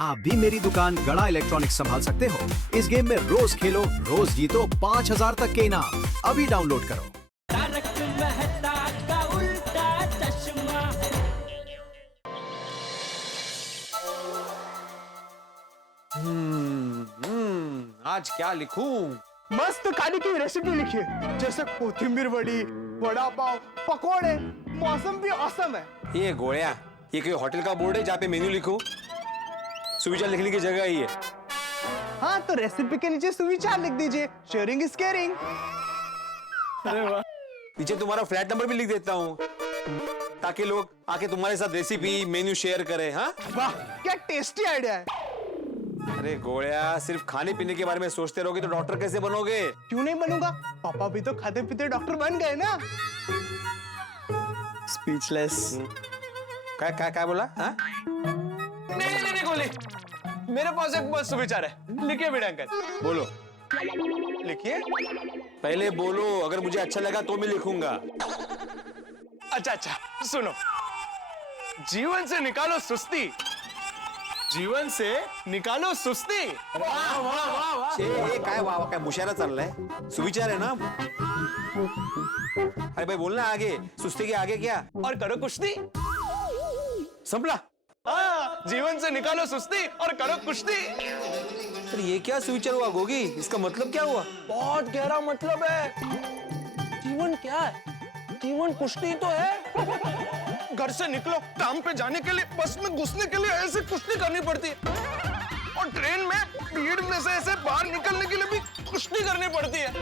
आप भी मेरी दुकान गड़ा इलेक्ट्रॉनिक्स संभाल सकते हो। इस गेम में रोज खेलो, रोज जीतो 5000 तक के इनाम। अभी डाउनलोड करो। तारक मेहता का उल्टा चश्मा। आज क्या लिखूं? मस्त खाने की रेसिपी लिखिए, जैसे कोथिंबीर वड़ी, वड़ा पाव, पकोड़े। मौसम भी औसम है। ये गोया, ये कोई होटल का बोर्ड है जहाँ पे मेन्यू लिखूं? सुविचार लिखने की जगह ही है। हाँ, तो रेसिपी के नीचे सुविचार लिख दीजिए। Sharing is caring. अरे वाह। नीचे तुम्हारा फ्लैट नंबर भी लिख देता हूँ, ताकि लोग आके तुम्हारे साथ रेसिपी मेन्यू शेयर करें। हाँ, वाह, क्या टेस्टी आइडिया है। अरे गोया, सिर्फ खाने पीने के बारे में सोचते रहोगे तो डॉक्टर कैसे बनोगे? क्यों नहीं बनूंगा? पापा भी तो खाते पीते डॉक्टर बन गए ना। स्पीचलेस। क्या बोला? हाँ? नहीं गोली, मेरे पास एक मस्त विचार है। लिखिए बेटा अंकल। बोलो। लिखिए। पहले बोलो, अगर मुझे अच्छा लगा तो मैं लिखूंगा। अच्छा, सुनो। जीवन से निकालो सुस्ती, जीवन से निकालो सुस्ती। वाह वाह वाह वाह। काय वाह वाह, काय मुशायरा चाललाय? सुविचार है ना? अरे भाई बोलना आगे, सुस्ती के आगे क्या? और करो कुश्ती। संपला। हाँ, जीवन से निकालो सुस्ती और करो कुश्ती। तो ये क्या सुविचार हुआ गोगी? इसका मतलब क्या हुआ? बहुत गहरा मतलब है। जीवन क्या है? जीवन कुश्ती तो है। घर से निकलो, काम पे जाने के लिए, बस में घुसने के लिए ऐसे कुश्ती करनी पड़ती है, और ट्रेन में भीड़ में से ऐसे बाहर निकलने के लिए भी कुश्ती करनी पड़ती है।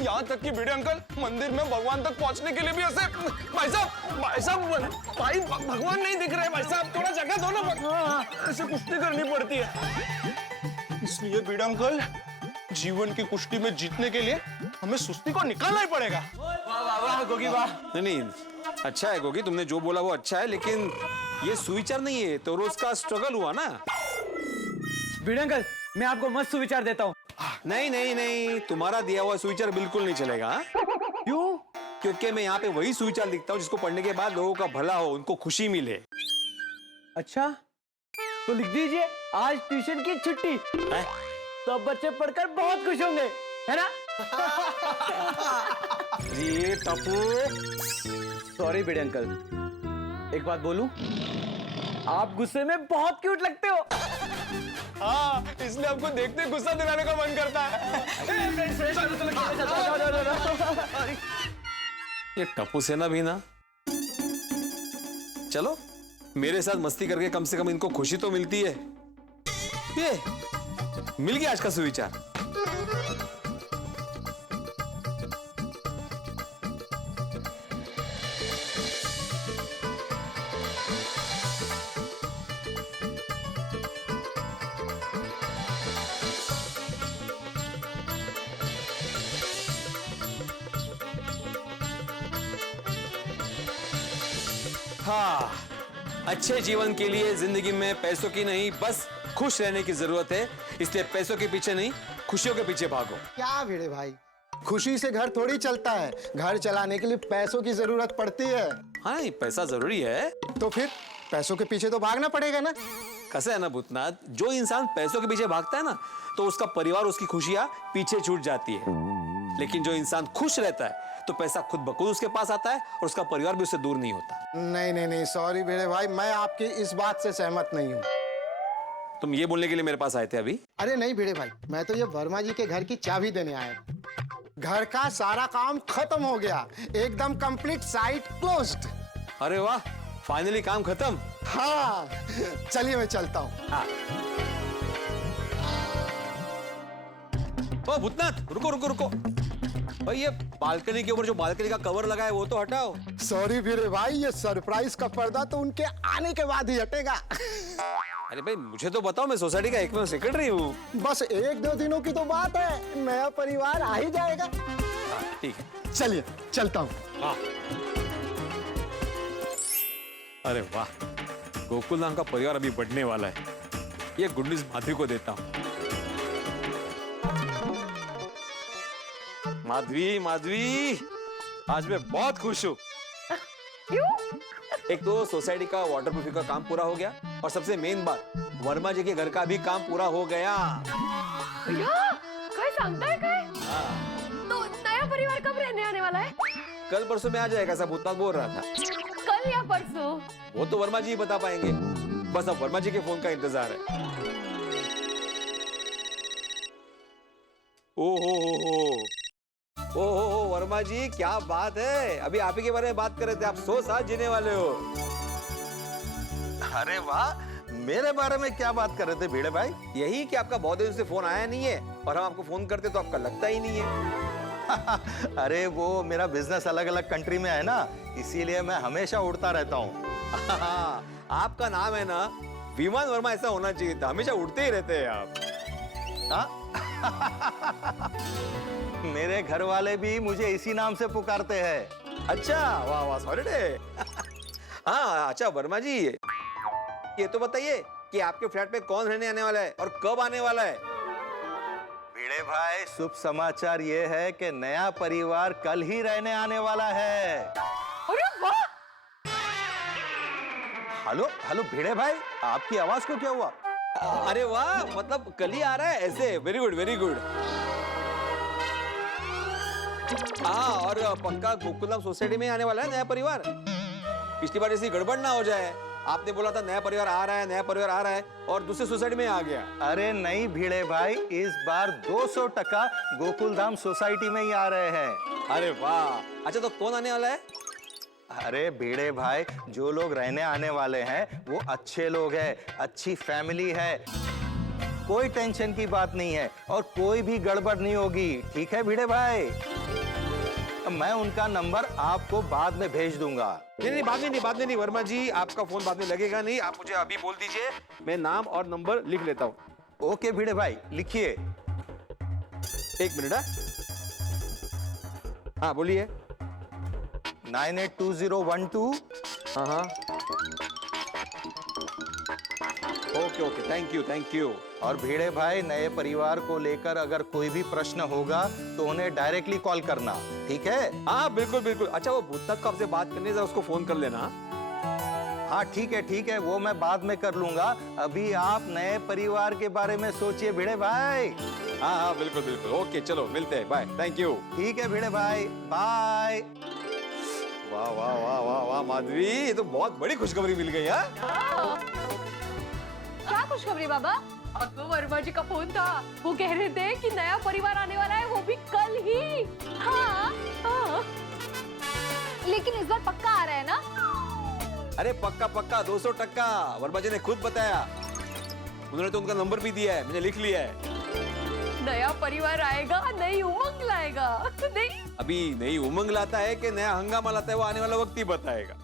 यहाँ तक कि भिड़े अंकल, मंदिर में भगवान तक पहुंचने के लिए भी ऐसे। भाई भगवान नहीं दिख रहे भाई साहब, थोड़ा जगह दो ना। ऐसे कुश्ती करनी पड़ती है। इसलिए भिड़े अंकल, जीवन की कुश्ती में जीतने के लिए हमें सुस्ती को निकालना ही पड़ेगा। वाह गोगी वाह। नहीं, अच्छा है गोगी, तुमने जो बोला वो अच्छा है, लेकिन ये सुविचार नहीं है, तो रोज का स्ट्रगल हुआ ना। भिड़े अंकल, मैं आपको मस्त सुविचार देता हूँ। नहीं, तुम्हारा दिया हुआ सुविचार बिल्कुल नहीं चलेगा। क्यों? क्योंकि मैं यहाँ पे वही सुविचार लिखता हूँ जिसको पढ़ने के बाद लोगों का भला हो, उनको खुशी मिले। अच्छा, तो लिख दीजिए, आज ट्यूशन की छुट्टी। है? सब बच्चे पढ़कर बहुत खुश होंगे, है ना? ये टप्पू। सॉरी भिड़े अंकल, एक बात बोलूं? आप गुस्से में बहुत क्यूट लगते हो। हाँ, इसलिए आपको देखते गुस्सा दिलाने का मन करता है। ये टप्पू सेना भी ना। चलो, मेरे साथ मस्ती करके कम से कम इनको खुशी तो मिलती है। ये मिल गया आज का सुविचार। हाँ, अच्छे जीवन के लिए जिंदगी में पैसों की नहीं, बस खुश रहने की जरूरत है। इसलिए पैसों के पीछे नहीं, खुशियों के पीछे भागो। क्या भिड़े भाई, खुशी से घर थोड़ी चलता है। घर चलाने के लिए पैसों की जरूरत पड़ती है। हाँ, ये पैसा जरूरी है, तो फिर पैसों के पीछे तो भागना पड़ेगा ना। कैसा है ना भूतनाथ, जो इंसान पैसों के पीछे भागता है ना, तो उसका परिवार, उसकी खुशियां पीछे छूट जाती है। लेकिन जो इंसान खुश रहता है तो पैसा खुद ब खुद उसके पास आता है, और उसका परिवार भी उससे दूर नहीं होता। नहीं, सॉरी भिड़े भाई, मैं आपकी इस बात से सहमत नहीं हूँ। तुम ये बोलने के लिए मेरे पास आए थे अभी? अरे नहीं भिड़े भाई, मैं तो ये वर्मा जी के घर की चाबी देने आया। घर का सारा काम खत्म हो गया, एकदम कंप्लीट, साइट क्लोज्ड। अरे वाह, फाइनली काम खत्म। हाँ, चलिए मैं चलता हूँ। हाँ। ओ भूतनाथ, रुको। भाई ये बालकनी के ऊपर जो बालकनी का कवर लगा है वो तो हटाओ। सॉरी भिड़े भाई, ये सरप्राइज का पर्दा तो उनके आने के बाद ही हटेगा। अरे भाई मुझे तो बताओ, मैं सोसाइटी का एकमात्र सेक्रेटरी हूँ। बस 1-2 दिनों की तो बात है, नया परिवार आ ही जाएगा। ठीक है, चलिए चलता हूँ। हाँ। अरे वाह, गोकुल नाम का परिवार अभी बढ़ने वाला है। ये गुड न्यूज माधवी को देता हूँ। माधवी, आज मैं बहुत खुश हूँ। क्यों? एक तो सोसाइटी का वाटर प्रूफिंग का काम पूरा हो गया, और सबसे मेन बात, वर्मा जी के घर का भी काम पूरा हो गया। भैया काय सांगताय काय? तो नया परिवार कब रहने आने वाला है? कल परसों में आ जाएगा, ऐसा भूतनाथ बोल रहा था। कल या परसों? वो तो वर्मा जी ही बता पाएंगे। बस अब वर्मा जी के फोन का इंतजार है। ओ हो वर्मा जी, क्या बात है। अभी आप ही के बारे में बात कर रहे थे। आप 100 साल जीने वाले हो। अरे वाह, मेरे बारे में क्या बात कर रहे थे भिड़े भाई? यही कि आपका बहुत दिन से फोन आया नहीं है, और हम आपको फोन करते तो आपका लगता ही नहीं है। अरे वो मेरा बिजनेस अलग अलग कंट्री में है ना, इसीलिए मैं हमेशा उड़ता रहता हूँ। आपका नाम है ना विमान वर्मा, ऐसा होना चाहिए था। हमेशा उड़ते ही रहते हैं आप। हाँ? मेरे घर वाले भी मुझे इसी नाम से पुकारते हैं। अच्छा, वाह वाह, सॉरी डे। हाँ अच्छा वर्मा जी, ये तो बताइए कि आपके फ्लैट में कौन रहने आने वाला है और कब आने वाला है? भिड़े भाई, शुभ समाचार ये है कि नया परिवार कल ही रहने आने वाला है। अरे वाह! हेलो हेलो भिड़े भाई, आपकी आवाज को क्या हुआ? अरे वाह, मतलब कल ही आ रहा है ऐसे। Very good very good. हाँ, और पक्का गोकुलधाम सोसाइटी में आने वाला है नया परिवार। पिछली बार ऐसी गड़बड़ ना हो जाए। आपने बोला था नया परिवार आ रहा है, नया परिवार आ रहा है, और दूसरे सोसाइटी में आ गया। अरे नहीं भिड़े भाई, इस बार 200% गोकुलधाम सोसाइटी में ही आ रहे हैं। अरे वाह, अच्छा तो कौन आने वाला है? अरे भिड़े भाई, जो लोग रहने आने वाले हैं वो अच्छे लोग हैं, अच्छी फैमिली है, कोई टेंशन की बात नहीं है और कोई भी गड़बड़ नहीं होगी। ठीक है भिड़े भाई? मैं उनका नंबर आपको बाद में भेज दूंगा। नहीं, बाद में नहीं वर्मा जी, आपका फोन बाद में लगेगा नहीं। आप मुझे अभी बोल दीजिए, मैं नाम और नंबर लिख लेता हूँ। ओके भिड़े भाई, लिखिए। 1 मिनट। हाँ बोलिए। 982012। हाँ ओके, थैंक यू। और भिड़े भाई, नए परिवार को लेकर अगर कोई भी प्रश्न होगा तो उन्हें डायरेक्टली कॉल करना, ठीक है? हाँ बिल्कुल। अच्छा वो भूतनाथ को आपसे बात करनी है, उसको फोन कर लेना। हाँ ठीक है, वो मैं बाद में कर लूंगा। अभी आप नए परिवार के बारे में सोचिए भिड़े भाई। हाँ बिल्कुल। ओके चलो मिलते हैं, बाय। Thank you. ठीक है भिड़े भाई, बाय। वाह माधवी, ये तो बहुत बड़ी खुशखबरी मिल गई। हाँ क्या खुशखबरी बाबा? तो वर्मा जी का फोन था, वो कह रहे थे कि नया परिवार आने वाला है, वो भी कल ही। हाँ। लेकिन इस बार पक्का आ रहा है ना? अरे पक्का 200%। वर्मा जी ने खुद बताया, उन्होंने तो उनका नंबर भी दिया है, मैंने लिख लिया है। नया परिवार आएगा, नई उमंग लाएगा। नहीं अभी नई उमंग लाता है कि नया हंगामा लाता है, वो आने वाला वक्त ही बताएगा।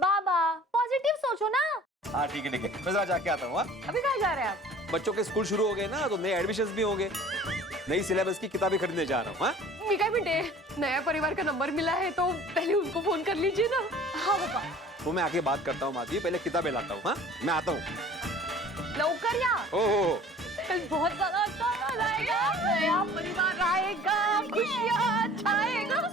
बाबा पॉजिटिव सोचो ना। हाँ ठीक है, मैं जरा जाके आता हूँ। अभी कहाँ जा रहे हैं आप? बच्चों के स्कूल शुरू हो गए ना, तो नए एडमिशंस भी होंगे, नई सिलेबस की किताबें खरीदने जा रहा हूँ। मी काय म्हणते, नया परिवार का नंबर मिला है तो पहले उनको फोन कर लीजिए ना। हाँ बाबा। वो मैं आके बात करता हूँ माधवी, पहले किताबें लाता हूँ। हाँ मैं आता हूँ। लवकर या। ओहो, कल बहुत ज्यादा अच्छा दिन आएगा, नया परिवार आएगा, खुशियाँ छाएगा।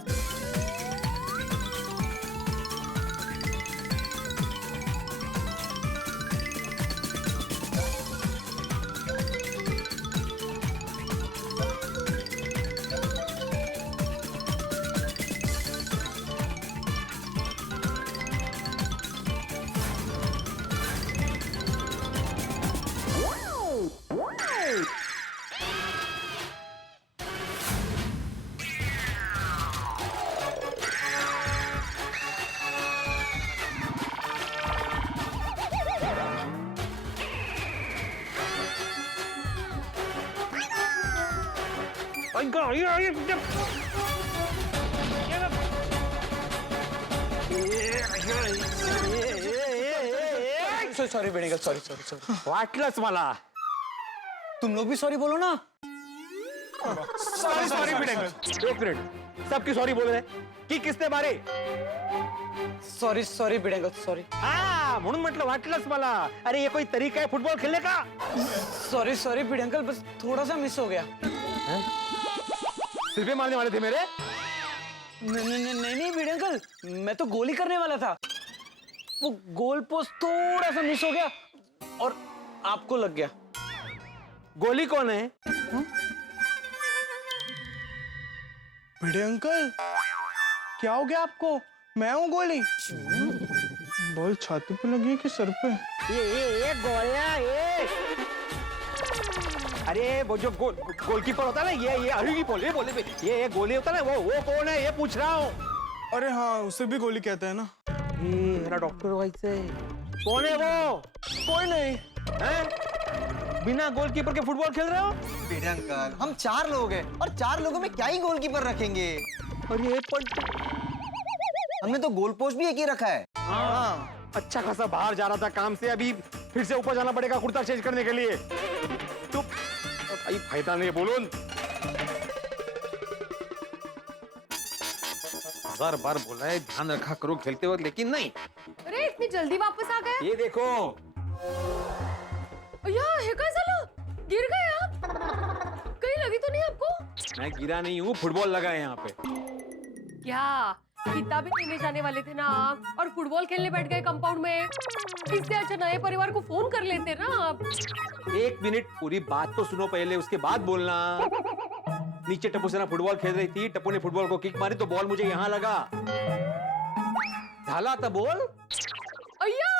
सॉरी बेड़ेगा, सॉरी। वाटलंच मला। तुम लोग भी सॉरी बोलो ना। सॉरी भिडेंगल। 1 मिनट, सबकी सॉरी बोल रहे की किसने मारे? सॉरी बेड़ेगा, सॉरी। हाँ म्हणून म्हटलं वाटलंच मला। अरे ये कोई तरीका है फुटबॉल खेलने का? सॉरी भिड़े अंकल, बस थोड़ा सा मिस हो गया। सिर्फ मारने वाले थे मेरे? नहीं भिड़े अंकल, मैं तो गोली करने वाला था। वो गोल पोस्ट थोड़ा सा मिस हो गया और आपको लग गया। गोली कौन है? भिड़े अंकल, क्या हो गया आपको? मैं हूँ गोली। बॉल छाती पे लगी है कि सर पे? ये गोलियां ये। अरे वो जो गोलकीपर होता है ना, ये अरे बोले ये गोली होता है ना, वो कौन है ये पूछ रहा हूँ। अरे हाँ, उसे भी गोली कहते हैं ना। ये मेरा डॉक्टर भाई से कौन है वो? कोई नहीं हैं? बिना गोलकीपर के फुटबॉल खेल रहे हो? भिड़े अंकल, हम 4 लोग हैं और 4 लोगों में क्या ही गोलकीपर रखेंगे। अरे हमने तो गोल पोस्ट भी एक ही रखा है। हाँ, अच्छा खासा बाहर जा रहा था काम से, अभी फिर से ऊपर जाना पड़ेगा कुर्ता चेंज करने के लिए। तो भाई फायदा नहीं, बोलो। बार बार बोला है ध्यान रखा करो खेलते वक्त, लेकिन नहीं। अरे इतनी जल्दी वापस आ गए? ये देखो यार है क्या साला? गिर गए आप? कहीं लगी तो नहीं आपको? मैं गिरा नहीं हूँ, फुटबॉल लगा है यहाँ पे। क्या किताब भी लेने जाने वाले थे ना आप, और फुटबॉल खेलने बैठ गए कंपाउंड में? इससे अच्छा नए परिवार को फोन कर लेते ना आप। 1 मिनट, पूरी बात तो सुनो पहले, उसके बाद बोलना। नीचे टप्पू सेना फुटबॉल खेल रही थी, टप्पू ने फुटबॉल को किक मारी तो बॉल मुझे यहाँ लगा। झाला था बॉल। अय्या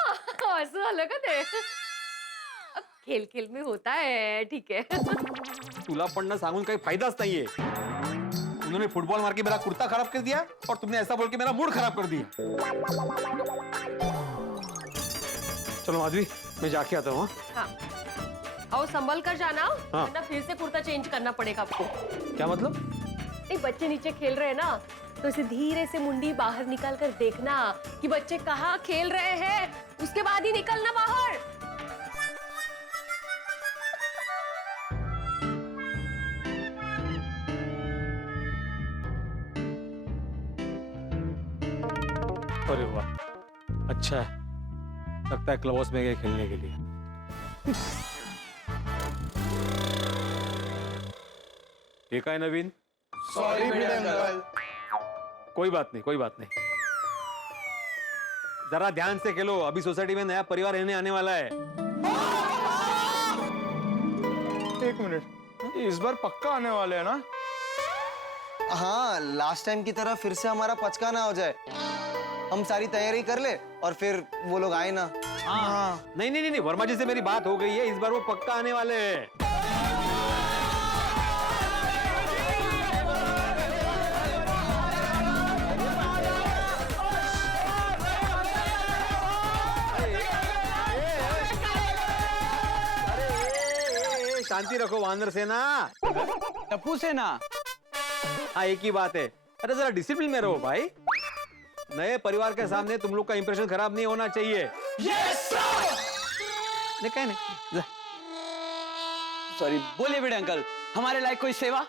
असं झालं का ते? अब खेल खेल में होता है, ठीक है। तुला पढ़ना सांगून काही फायदाच नाहीये। उन्होंने फुटबॉल मार के मेरा कुर्ता खराब कर दिया और तुमने ऐसा बोल के मेरा मूड खराब कर दिया। चलो माधवी, मैं जाके आता हूँ। हाँ, आओ संभल कर जाना, हाँ। वरना फिर से कुर्ता चेंज करना पड़ेगा आपको। क्या मतलब? नहीं, बच्चे नीचे खेल रहे हैं ना, तो इसे धीरे से मुंडी बाहर निकाल कर देखना कि बच्चे कहाँ खेल रहे हैं, उसके बाद ही निकलना बाहर। अरे वाह, अच्छा है, लगता है क्लब हाउस में गए खेलने के लिए। ये क्या है नवीन? सॉरी भिड़े अंकल। कोई बात नहीं, कोई बात नहीं। जरा ध्यान से खेलो, अभी सोसाइटी में नया परिवार रहने आने वाला है। 1 मिनट, इस बार पक्का आने वाले हैं ना? हाँ, लास्ट टाइम की तरह फिर से हमारा पचका ना हो जाए। हम सारी तैयारी कर ले और फिर वो लोग आए ना। हाँ। नहीं नहीं नहीं, वर्मा जी से मेरी बात हो गई है, इस बार वो पक्का आने वाले हैं। शांति रखो वानर सेना। टप्पू सेना। हाँ, एक ही बात है। अरे जरा डिसिप्लिन में रहो भाई। नए परिवार के सामने तुम लोग का इंप्रेशन खराब नहीं होना चाहिए। Yes sir. नहीं कहीं नहीं। सॉरी, बोलिए भिड़े अंकल, हमारे लायक कोई सेवा?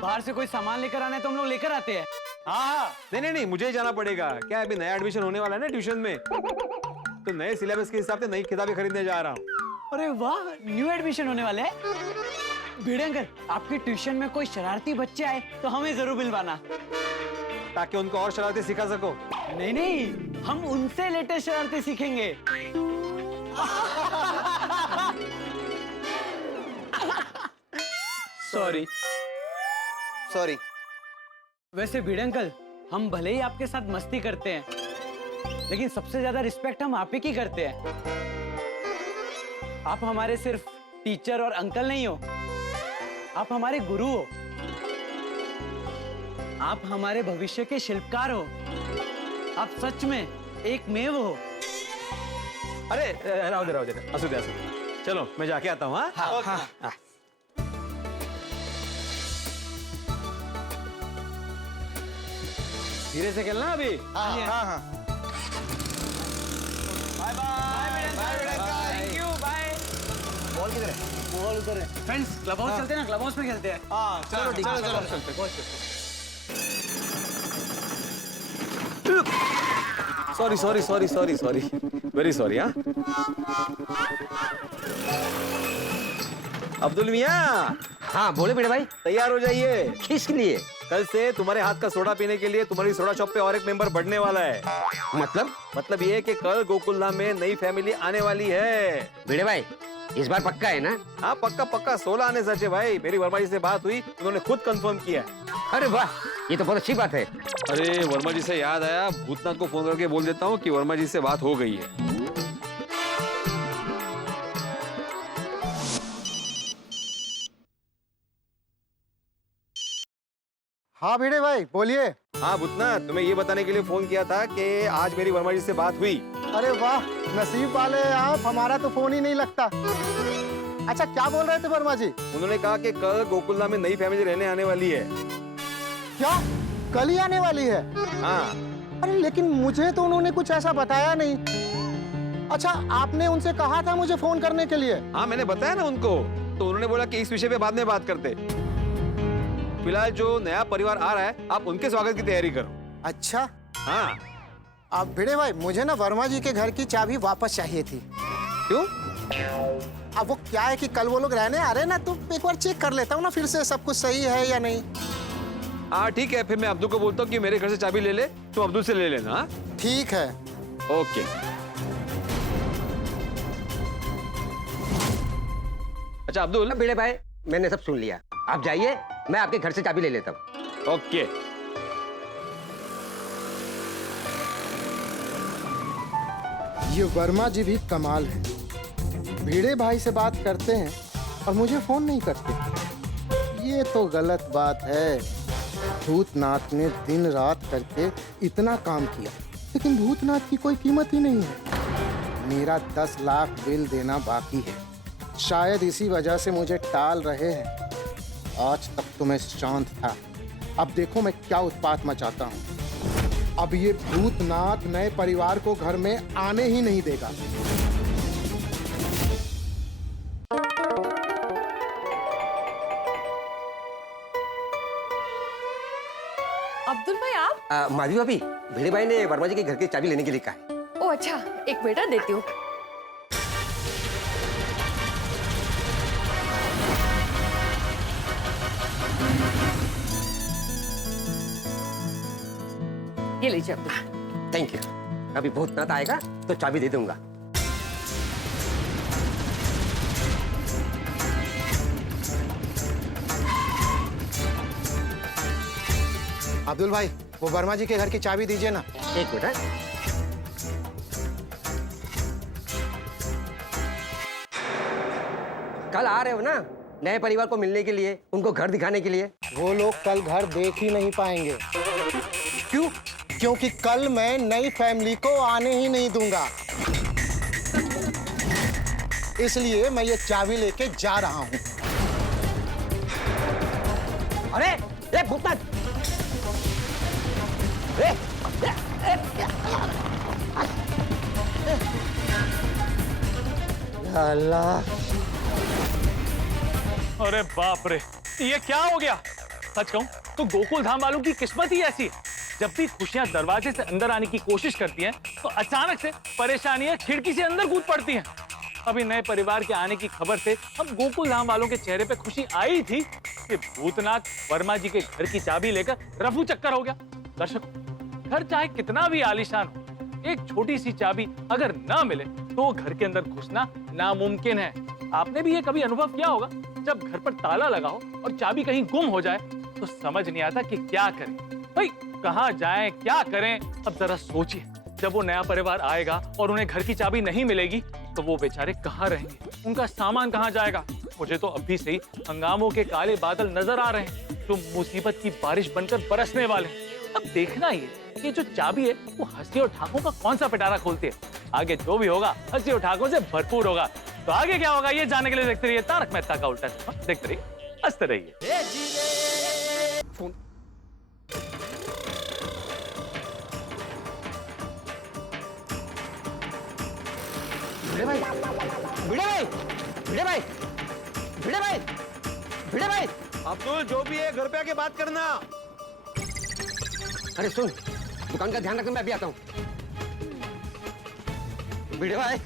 बाहर से कोई सामान लेकर आना है तो हम लोग लेकर आते हैं। हाँ, नहीं नहीं नहीं, मुझे ही जाना पड़ेगा। क्या अभी नया एडमिशन होने वाला है ना ट्यूशन में, तो नए सिलेबस के हिसाब से नई किताबें खरीदने जा रहा हूँ। अरे वाह, न्यू एडमिशन होने वाले हैं। भिड़े अंकल, आपके ट्यूशन में कोई शरारती बच्चे आए तो हमें जरूर मिलवाना, ताकि उनको और शरारतें सिखा सको। नहीं नहीं, हम उनसे लेटेस्ट शरारतें सीखेंगे। सॉरी। सॉरी। वैसे भिड़े अंकल, हम भले ही आपके साथ मस्ती करते हैं, लेकिन सबसे ज्यादा रिस्पेक्ट हम आप ही की करते हैं। आप हमारे सिर्फ टीचर और अंकल नहीं हो, आप हमारे गुरु हो, आप हमारे भविष्य के शिल्पकार हो, आप सच में एक मेव हो। अरे राव दे असू दे। चलो मैं जाके आता हूँ। हाँ। धीरे से खेलना अभी। हाँ हाँ। Bye bye thank you, bye. Ball किधर है? बॉल उधर है। फ्रेंड्स, क्लब हाउस चलते हैं ना, क्लब हाउस में खेलते हैं। हाँ, चलो ठीक है, चलो। Sorry very sorry. हाँ, अब्दुल मियाँ। हाँ बोले भिड़े भाई। तैयार हो जाइए। किसके लिए? कल से तुम्हारे हाथ का सोडा पीने के लिए तुम्हारी सोडा शॉप पे और एक मेंबर बढ़ने वाला है। मतलब ये कि कल गोकुल धाम में नई फैमिली आने वाली है। भिड़े भाई इस बार पक्का है ना? हाँ पक्का पक्का, 16 आने सच है भाई। मेरी वर्मा जी से बात हुई, उन्होंने खुद कंफर्म किया। अरे वाह, ये तो बहुत अच्छी बात है। अरे वर्मा जी से याद आया, भूतनाथ को फोन करके बोल देता हूँ कि वर्मा जी से बात हो गई है। हाँ भिड़े भाई बोलिए। हाँ भूतनाथ, तुम्हें ये बताने के लिए फोन किया था कि आज मेरी वर्मा जी से बात हुई। अरे वाह, नसीब वाले हैं आप, हमारा तो फोन ही नहीं लगता। अच्छा क्या बोल रहे थे वर्मा जी? उन्होंने कहा कि कल गोकुल धाम में नई फैमिली रहने आने वाली है। क्या कल ही आने वाली है? हाँ। अरे लेकिन मुझे तो उन्होंने कुछ ऐसा बताया नहीं। अच्छा आपने उनसे कहा था मुझे फोन करने के लिए? हाँ मैंने बताया ना उनको, तो उन्होंने बोला कि इस विषय पे बाद में बात करते। फिलहाल जो नया परिवार आ रहा है, आप उनके स्वागत की तैयारी करो। अच्छा। हाँ। अब भिड़े भाई मुझे ना वर्मा जी के घर की चाबी वापस चाहिए थी। क्यों? अब वो क्या है कि कल वो लोग रहने आ रहे हैं ना, तो एक बार चेक कर लेता हूँ ना फिर से सब कुछ सही है या नहीं। हाँ ठीक है, फिर मैं अब्दुल को बोलता हूँ कि मेरे घर से चाबी ले ले, तुम अब्दुल से ले लेना। हाँ? ठीक है। ओके। अच्छा अब्दुल। भिड़े भाई मैंने सब सुन लिया, आप जाइए, मैं आपके घर से चाबी ले लेता हूँ। ओके। ये वर्मा जी भी कमाल है, भिड़े भाई से बात करते हैं और मुझे फोन नहीं करते। ये तो गलत बात है। भूतनाथ ने दिन रात करके इतना काम किया, लेकिन भूतनाथ की कोई कीमत ही नहीं है। मेरा 10 लाख बिल देना बाकी है, शायद इसी वजह से मुझे टाल रहे हैं। आज तक तो मैं शांत था, अब देखो मैं क्या उत्पात मचाता हूँ। अब ये भूतनाथ नए परिवार को घर में आने ही नहीं देगा। अब्दुल भाई आप? माधवी भाभी, भिड़े भाई ने वर्मा जी के घर की चाबी लेने के लिए कहा है। ओ अच्छा, एक मिनट देती हूँ। ये लीजिए अब्दुल। Thank you. अभी भूतनाथ आएगा तो चाबी दे दूंगा। अब्दुल भाई वो वर्मा जी के घर की चाबी दीजिए ना। एक मिनट। कल आ रहे हो ना नए परिवार को मिलने के लिए, उनको घर दिखाने के लिए? वो लोग कल घर देख ही नहीं पाएंगे। क्यों? क्योंकि कल मैं नई फैमिली को आने ही नहीं दूंगा, इसलिए मैं ये चाबी लेके जा रहा हूँ। अरे ए भूतनाथ! अल्लाह, अरे बाप रे, ये क्या हो गया? सच कहूं तो गोकुल धाम वालों की किस्मत ही ऐसी है, जब भी खुशियां दरवाजे से अंदर आने की कोशिश करती हैं, तो अचानक से परेशानियां खिड़की से अंदर कूद पड़ती हैं। अभी नए परिवार के आने की खबर से अब गोकुल धाम वालों के चेहरे पे खुशी आई थी कि भूतनाथ वर्मा जी के घर की चाबी लेकर रफू चक्कर हो गया। दर्शक, घर चाहे कितना भी आलीशान हो, एक छोटी सी चाबी अगर ना मिले तो घर के अंदर घुसना नामुमकिन है। आपने भी ये कभी अनुभव किया होगा, जब घर पर ताला लगा हो और चाबी कहीं गुम हो जाए तो समझ नहीं आता कि क्या करें। भाई कहाँ जाएं, क्या करें? अब जरा सोचिए, जब वो नया परिवार आएगा और उन्हें घर की चाबी नहीं मिलेगी तो वो बेचारे कहाँ रहेंगे, उनका सामान कहाँ जाएगा? मुझे तो अभी से ही हंगामों के काले बादल नजर आ रहे हैं, जो मुसीबत की बारिश बनकर बरसने वाले हैं। अब देखना ही है कि जो चाबी है वो हंसी और ठाकों का कौन सा पिटारा खोलती है। आगे जो भी होगा हंसी और ठाकों से भरपूर होगा। तो आगे क्या होगा ये जानने के लिए देखते रहिए तारक मेहता का उल्टा चश्मा। देखते रहिए, हंसते रहिए। भिड़े भाई, भिड़े भाई, भिड़े भाई, भिड़े भाई, भिड़े भाई! अब्दुल जो भी है घर पे आके बात करना। अरे सुन, दुकान का ध्यान रखना, मैं अभी आता हूँ। भिड़े भाई,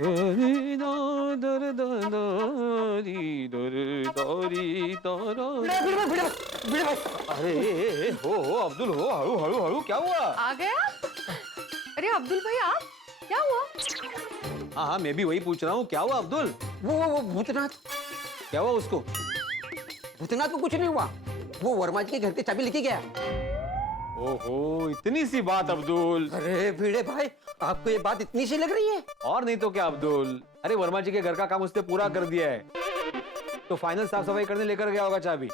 अरे हो अब्दुल हो, हळू हळू हळू, क्या हुआ? आ गया? अरे अब्दुल भाई आप, क्या हुआ? हाँ मैं भी वही पूछ रहा हूँ, क्या हुआ अब्दुल? वो भूतनाथ, क्या हुआ उसको? भूतनाथ को कुछ नहीं हुआ, वो वर्मा जी के घर की चाबी लेके गया। ओहो, इतनी सी बात अब्दुल। अरे भिड़े भाई, आपको ये बात इतनी सी लग रही है? और नहीं तो क्या अब्दुल, अरे वर्मा जी के घर का काम उसने पूरा कर दिया है, तो फाइनल साफ सफाई करने लेकर गया होगा चाबी।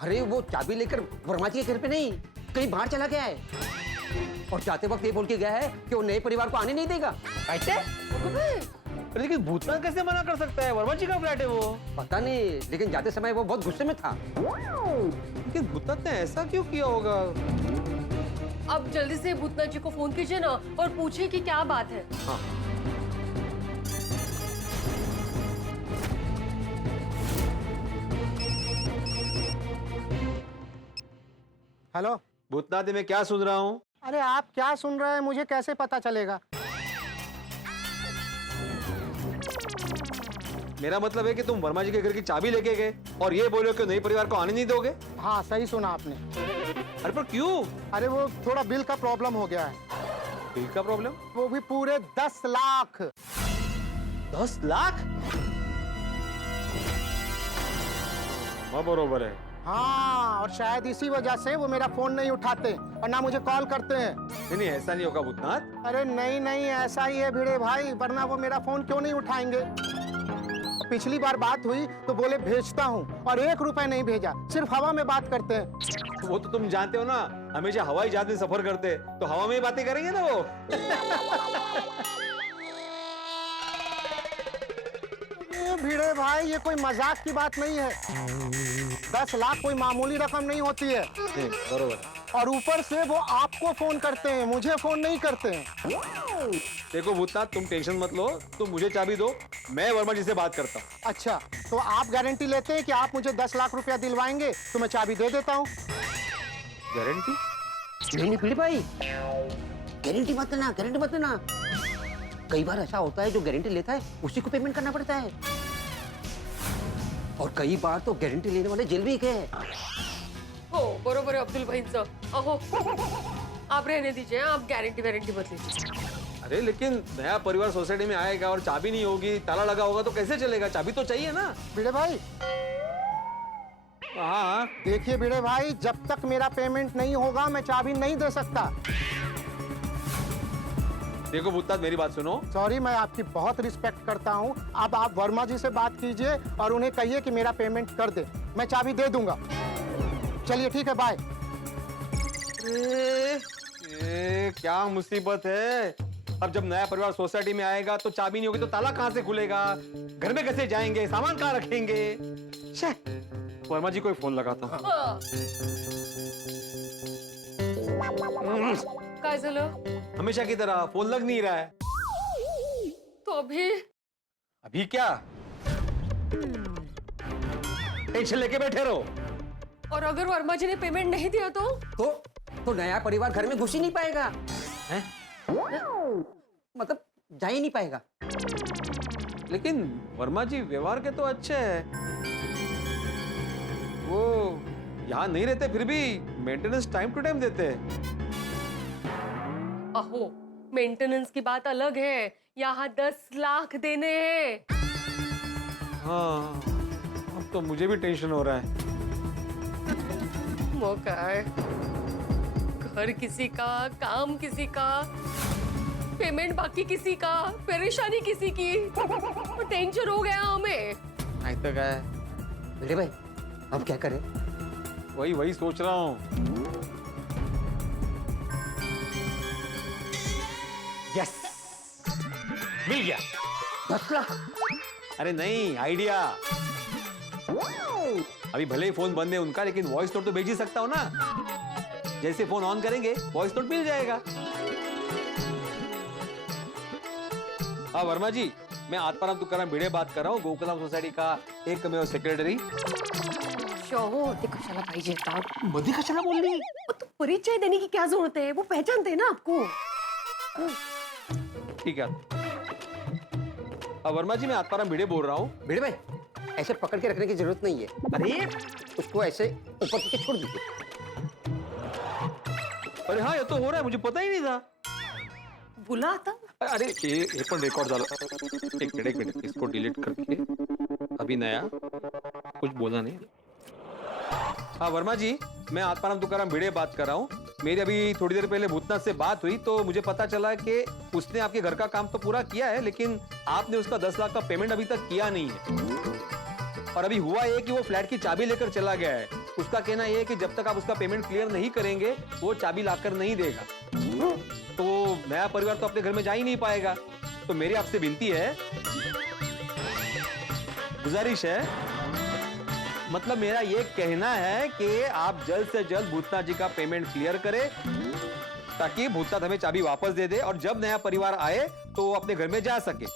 अरे वो चाबी लेकर वर्मा जी के घर पे नहीं, कहीं बाहर चला गया है, और जाते वक्त ये बोल के गया है कि वो नए परिवार को आने नहीं देगा। कैसे? अरे लेकिन भूतनाथ कैसे मना कर सकता है, वर्मा जी का फ्लैट है वो। पता नहीं, लेकिन जाते समय वो बहुत गुस्से में था। लेकिन भूतनाथ ने ऐसा क्यों किया होगा? अब जल्दी से भूतनाथ जी को फोन कीजिए ना और पूछिए कि क्या बात है। हाँ। हेलो। भूतनाथ मैं क्या सुन रहा हूँ? अरे आप क्या सुन रहे हैं, मुझे कैसे पता चलेगा? मेरा मतलब है कि तुम वर्मा जी के घर की चाबी लेके गए और ये बोलो कि नए परिवार को आने नहीं दोगे। हाँ सही सुना आपने। अरे पर क्यों? अरे वो थोड़ा बिल का प्रॉब्लम हो गया है। बिल का प्रॉब्लम? वो भी पूरे 10 लाख। 10 लाख? हाँ बरोबर है। हाँ, और शायद इसी वजह से वो मेरा फोन नहीं उठाते और ना मुझे कॉल करते हैं। नहीं ऐसा नहीं होगा भूतनाथ। अरे नहीं ऐसा ही है भिड़े भाई, वरना वो मेरा फोन क्यों नहीं उठाएंगे? पिछली बार बात हुई तो बोले भेजता हूँ, और 1 रुपए नहीं भेजा, सिर्फ हवा में बात करते हैं। वो तो तुम जानते हो ना, हमेशा हवाई जहाज में सफर करते, तो हवा में ही बातें करेंगे ना वो। ये भिड़े भाई, ये कोई मजाक की बात नहीं है। 10 लाख कोई मामूली रकम नहीं होती है। बरोबर। और ऊपर से वो आपको फोन करते हैं, मुझे फोन नहीं करते हैं। देखो भूतनाथ, तुम टेंशन मत लो, तुम मुझे चाबी दो, मैं वर्मा जी से बात करता हूँ। अच्छा, तो आप गारंटी लेते हैं कि आप मुझे 10 लाख रुपया दिलवाएंगे तो मैं चाबी दे देता हूँ। गारंटी? नहीं भिड़े भाई, गारंटी मत देना, गारंटी मत देना। कई बार ऐसा होता है, जो गारंटी लेता है उसी को पेमेंट करना पड़ता है, और कई बार तो गारंटी लेने वाले जेल भी गए। हो बरोबर है अब्दुल भाईंचं। अहो आप रहने दीजिए, आप गारंटी वारंटी मत लीजिए। अरे लेकिन नया परिवार सोसाइटी में आएगा और चाबी नहीं होगी, ताला लगा होगा, तो कैसे चलेगा? चाबी तो चाहिए ना। भिड़े भाई, हाँ देखिए भिड़े भाई, जब तक मेरा पेमेंट नहीं होगा मैं चाबी नहीं दे सकता। देखो भूतनाथ, मेरी बात सुनो। सॉरी, मैं आपकी बहुत रिस्पेक्ट करता हूँ। अब आप वर्मा जी से बात कीजिए और उन्हें कहिए कि मेरा पेमेंट कर दे, मैं चाबी दे दूंगा। चलिए ठीक है, बाय। क्या मुसीबत है। अब जब नया परिवार सोसाइटी में आएगा तो चाबी नहीं होगी तो ताला कहाँ से खुलेगा? घर में कैसे जाएंगे? सामान कहाँ रखेंगे? वर्मा जी को फोन लगाता हूँ। काय झालं? हमेशा की तरह फोन लग नहीं रहा है। तो अभी क्या? टेंशन लेके बैठे रहो। और अगर वर्मा जी ने पेमेंट नहीं दिया तो नया परिवार घर में घुस ही नहीं पाएगा। हैं? मतलब जा ही नहीं पाएगा। लेकिन वर्मा जी व्यवहार के तो अच्छे हैं, वो यहाँ नहीं रहते फिर भी मेंटेनेंस टाइम टू टाइम देते हैं। अहो मेंटेनेंस की बात अलग है, यहाँ 10 लाख देने हैं। हाँ, अब तो मुझे भी टेंशन हो रहा है। मौका है, घर किसी का, काम किसी का, पेमेंट बाकी किसी का, परेशानी किसी की, टेंशन हो गया हमें। नहीं तो क्या है? भिड़े भाई, अब क्या करें? वही सोच रहा हूँ। यस, मिल गया 10 लाख। अरे नहीं, आइडिया। अभी भले ही फोन बंद है उनका, लेकिन वॉइस नोट तो भेज ही सकता हूँ ना। जैसे फोन ऑन करेंगे वॉइस नोट मिल जाएगा। हाँ वर्मा जी, मैं आत्माराम तुकाराम भिड़े बात कर रहा हूँ, गोकुलधाम सोसायटी का एकमेव सेक्रेटरी। ते कशाला पाहिजे आता? मधी कशाला बोलली? तो परिचय देने की क्या जरूरत है, वो पहचानते हैं ना आपको। ठीक है। वर्मा जी मैं आत्माराम भिड़े बोल रहा हूँ। भिड़े भाई, ऐसे पकड़ के रखने की जरूरत नहीं है। अरे उसको ऐसे ऊपर करके छोड़ दीजिए। अरे हाँ, ये तो हो रहा है, मुझे पता ही नहीं था। बोला था अरे ये पण रिकॉर्ड झालं। एक मिनट इसको डिलीट करके अभी नया कुछ बोला नहीं। हाँ वर्मा जी, मैं आत्माराम तुकाराम भिड़े बात कर रहा हूँ। मेरी अभी थोड़ी देर पहले भूतनाथ से बात हुई तो मुझे पता चला कि उसने आपके घर का काम तो पूरा किया है, लेकिन आपने उसका 10 लाख का पेमेंट अभी तक किया नहीं है। और अभी हुआ ये कि वो फ्लैट की चाबी लेकर चला गया है। उसका कहना यह है कि जब तक आप उसका पेमेंट क्लियर नहीं करेंगे वो चाबी लाकर नहीं देगा। तो नया परिवार तो अपने घर में जा ही नहीं पाएगा। तो मेरी आपसे विनती है, गुजारिश है, मतलब मेरा ये कहना है कि आप जल्द से जल्द भूतनाथ जी का पेमेंट क्लियर करें ताकि भूतनाथ हमें चाबी वापस दे दे और जब नया परिवार आए तो वो अपने घर में जा सके।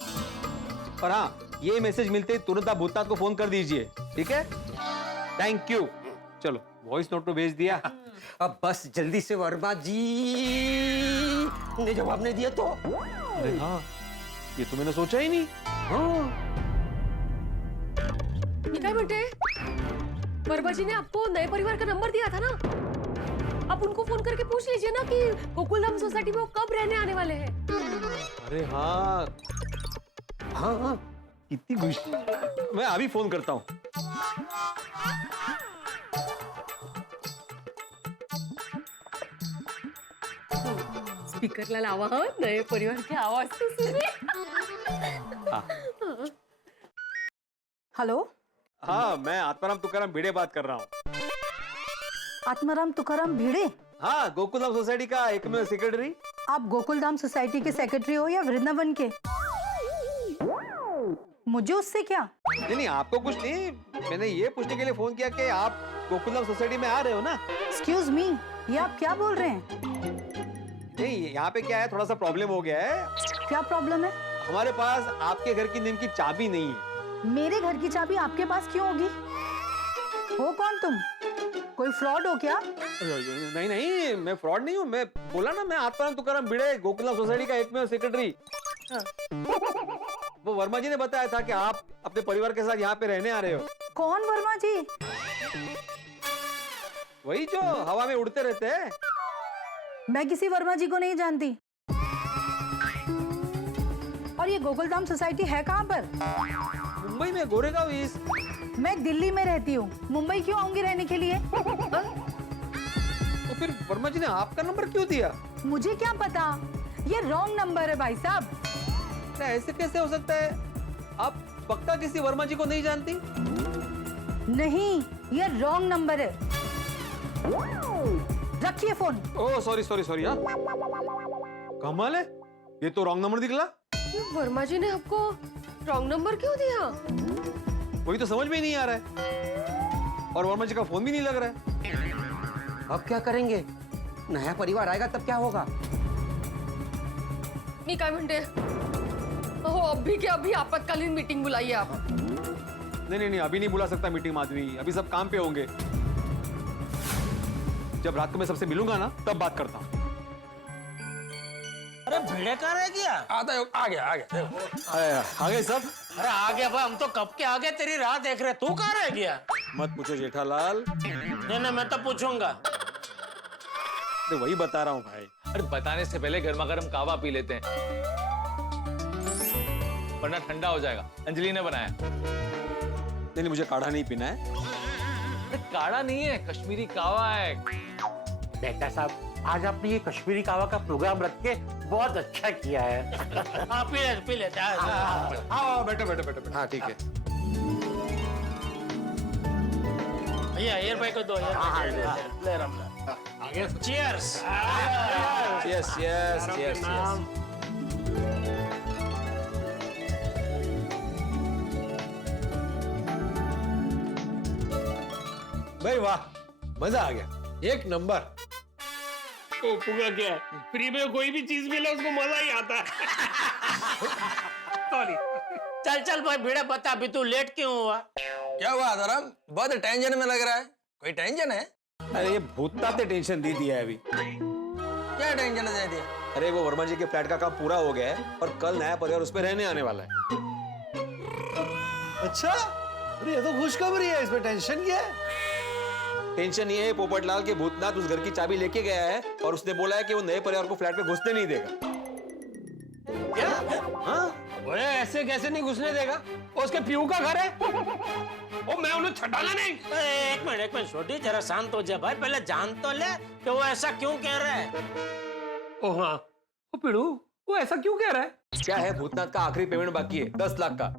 और हाँ, ये मैसेज मिलते ही तुरंत आप भूतनाथ को फोन कर दीजिए, ठीक है? Thank you. चलो वॉइस नोट तो भेज दिया। अब बस जल्दी से वर्मा जी ने जवाब नहीं दिया तो। अरे हाँ, ये तो मैंने सोचा ही नहीं। ये क्या बेटे, वर्मा जी ने आपको नए परिवार का नंबर दिया था ना, आप उनको फोन करके पूछ लीजिए ना कि गोकुलधाम सोसाइटी में वो कब रहने आने वाले हैं। अरे हाँ हाँ हाँ, कितनी खुशी। मैं अभी फोन करता हूँ। स्पीकर ला लावा हो, नए परिवार की आवाज तो सुने। हेलो, हाँ मैं आत्माराम तुकाराम भिड़े बात कर रहा हूँ। आत्माराम तुकाराम भिड़े? हाँ, गोकुलधाम सोसाइटी का एकमेव सेक्रेटरी। आप गोकुलधाम सोसाइटी के सेक्रेटरी हो या वृंदावन के? मुझे उससे क्या? नहीं, आपको कुछ नहीं, मैंने ये पूछने के लिए फोन किया कि आप गोकुलधाम सोसाइटी में आ रहे हो ना। एक्सक्यूज मी, ये आप क्या बोल रहे हैं? नहीं, यहाँ पे क्या है, थोड़ा सा प्रॉब्लम हो गया है। क्या प्रॉब्लम है? हमारे पास आपके घर की नींद की चाबी नहीं है। मेरे घर की चाबी आपके पास क्यों होगी? हो कौन तुम? कोई फ्रॉड हो क्या? नहीं नहीं, मैं फ्रॉड नहीं हूँ। मैं बोला ना, मैं आत्माराम तुकाराम भिड़े, गोकुलधाम सोसाइटी का एकमेव सेक्रेटरी। वो वर्मा जी ने बताया था कि आप अपने परिवार के साथ यहाँ पे रहने आ रहे हो। कौन वर्मा जी? वही जो हवा में उड़ते रहते हैं। मैं किसी वर्मा जी को नहीं जानती। और ये गोकुलधाम सोसाइटी है कहाँ पर? मुंबई में, गोरेगांव ईस्ट। मैं दिल्ली में रहती हूँ, मुंबई क्यों आऊंगी रहने के लिए? तो फिर वर्मा जी ने आपका नंबर क्यों दिया? मुझे क्या पता, ये रॉन्ग नंबर है भाई साहब। ऐसे कैसे हो सकता है? आप पक्का किसी वर्मा जी को नहीं जानती? नहीं, ये रॉन्ग नंबर है। रखिए फोन। Oh sorry. हाँ, कमाल है, ये तो रॉन्ग नंबर निकला। वर्मा जी ने आपको रॉन्ग नंबर क्यों दिया? वही तो समझ में ही नहीं आ रहा है। और वर्मा जी का फोन भी नहीं लग रहा है। अब क्या करेंगे? नया परिवार आएगा तब क्या होगा? मी काय म्हणते, अहो अभी के अभी आपातकालीन मीटिंग बुलाइए आप। नहीं, अभी नहीं बुला सकता मीटिंग माधवी, अभी सब काम पे होंगे। जब रात को मैं सबसे मिलूंगा ना, तब बात करता हूँ। अरे भिड़े कहाँ रह गया? आ गया। आ गए सब? अरे आ गया भाई, हम तो कब के आ गए, तेरी राह देख रहे। तू कहाँ रह गया? मत पूछो जेठालाल। नहीं, मैं तो पूछूंगा। तो वही बता रहा हूँ भाई। अरे बताने से पहले गर्मा गर्म कावा पी लेते हैं, वरना ठंडा हो जाएगा। अंजलि ने बनाया। नहीं, मुझे काढ़ा नहीं पीना है। अरे काढ़ा नहीं है, कश्मीरी कावा है। बेटा साहब, आज आपने ये कश्मीरी कावा का प्रोग्राम रख के बहुत अच्छा किया है। हाँ पी ले। हाँ बैठो। हाँ ठीक है। भैया एयर भाई को दो। ले रमला। Cheers! Yes. भाई वाह, मजा आ गया, एक नंबर। पुगा क्या है? फ्री में कोई भी चीज मिले उसको मजा ही आता है। सॉरी। चल भाई भिड़े, बता अभी तू लेट क्यों हुआ? क्या हुआ आदरम? बहुत टेंशन में लग रहा है। कोई टेंशन है? अरे ये भूतनाथ ने टेंशन दे दिया है अभी। क्या टेंशन दे दिया? अरे वो वर्मा जी के फ्लैट का काम पूरा हो गया है और कल नया परिवार उस पर रहने आने वाला है। अच्छा, अरे ये तो खुशखबरी है, इसमें टेंशन क्या है? टेंशन ये है पोपटलाल के भूतनाथ उस घर की चाबी लेके गया है और उसने बोला है कि वो नए परिवार को फ्लैट में घुसने नहीं देगा। क्या? हाँ? ओए ऐसे कैसे नहीं घुसने देगा? उसके पीयू का घर है। ओ मैं उन्हें छटाना नहीं। एक मिनट छोटी, जरा शांत हो जा भाई, पहले जान तो ले कि वो ऐसा क्यों कह रहा है। ओ हाँ, ओ पिड़ू, वो ऐसा क्यों कह रहा है? क्या है, भूतनाथ का आखिरी पेमेंट बाकी है 10 लाख का।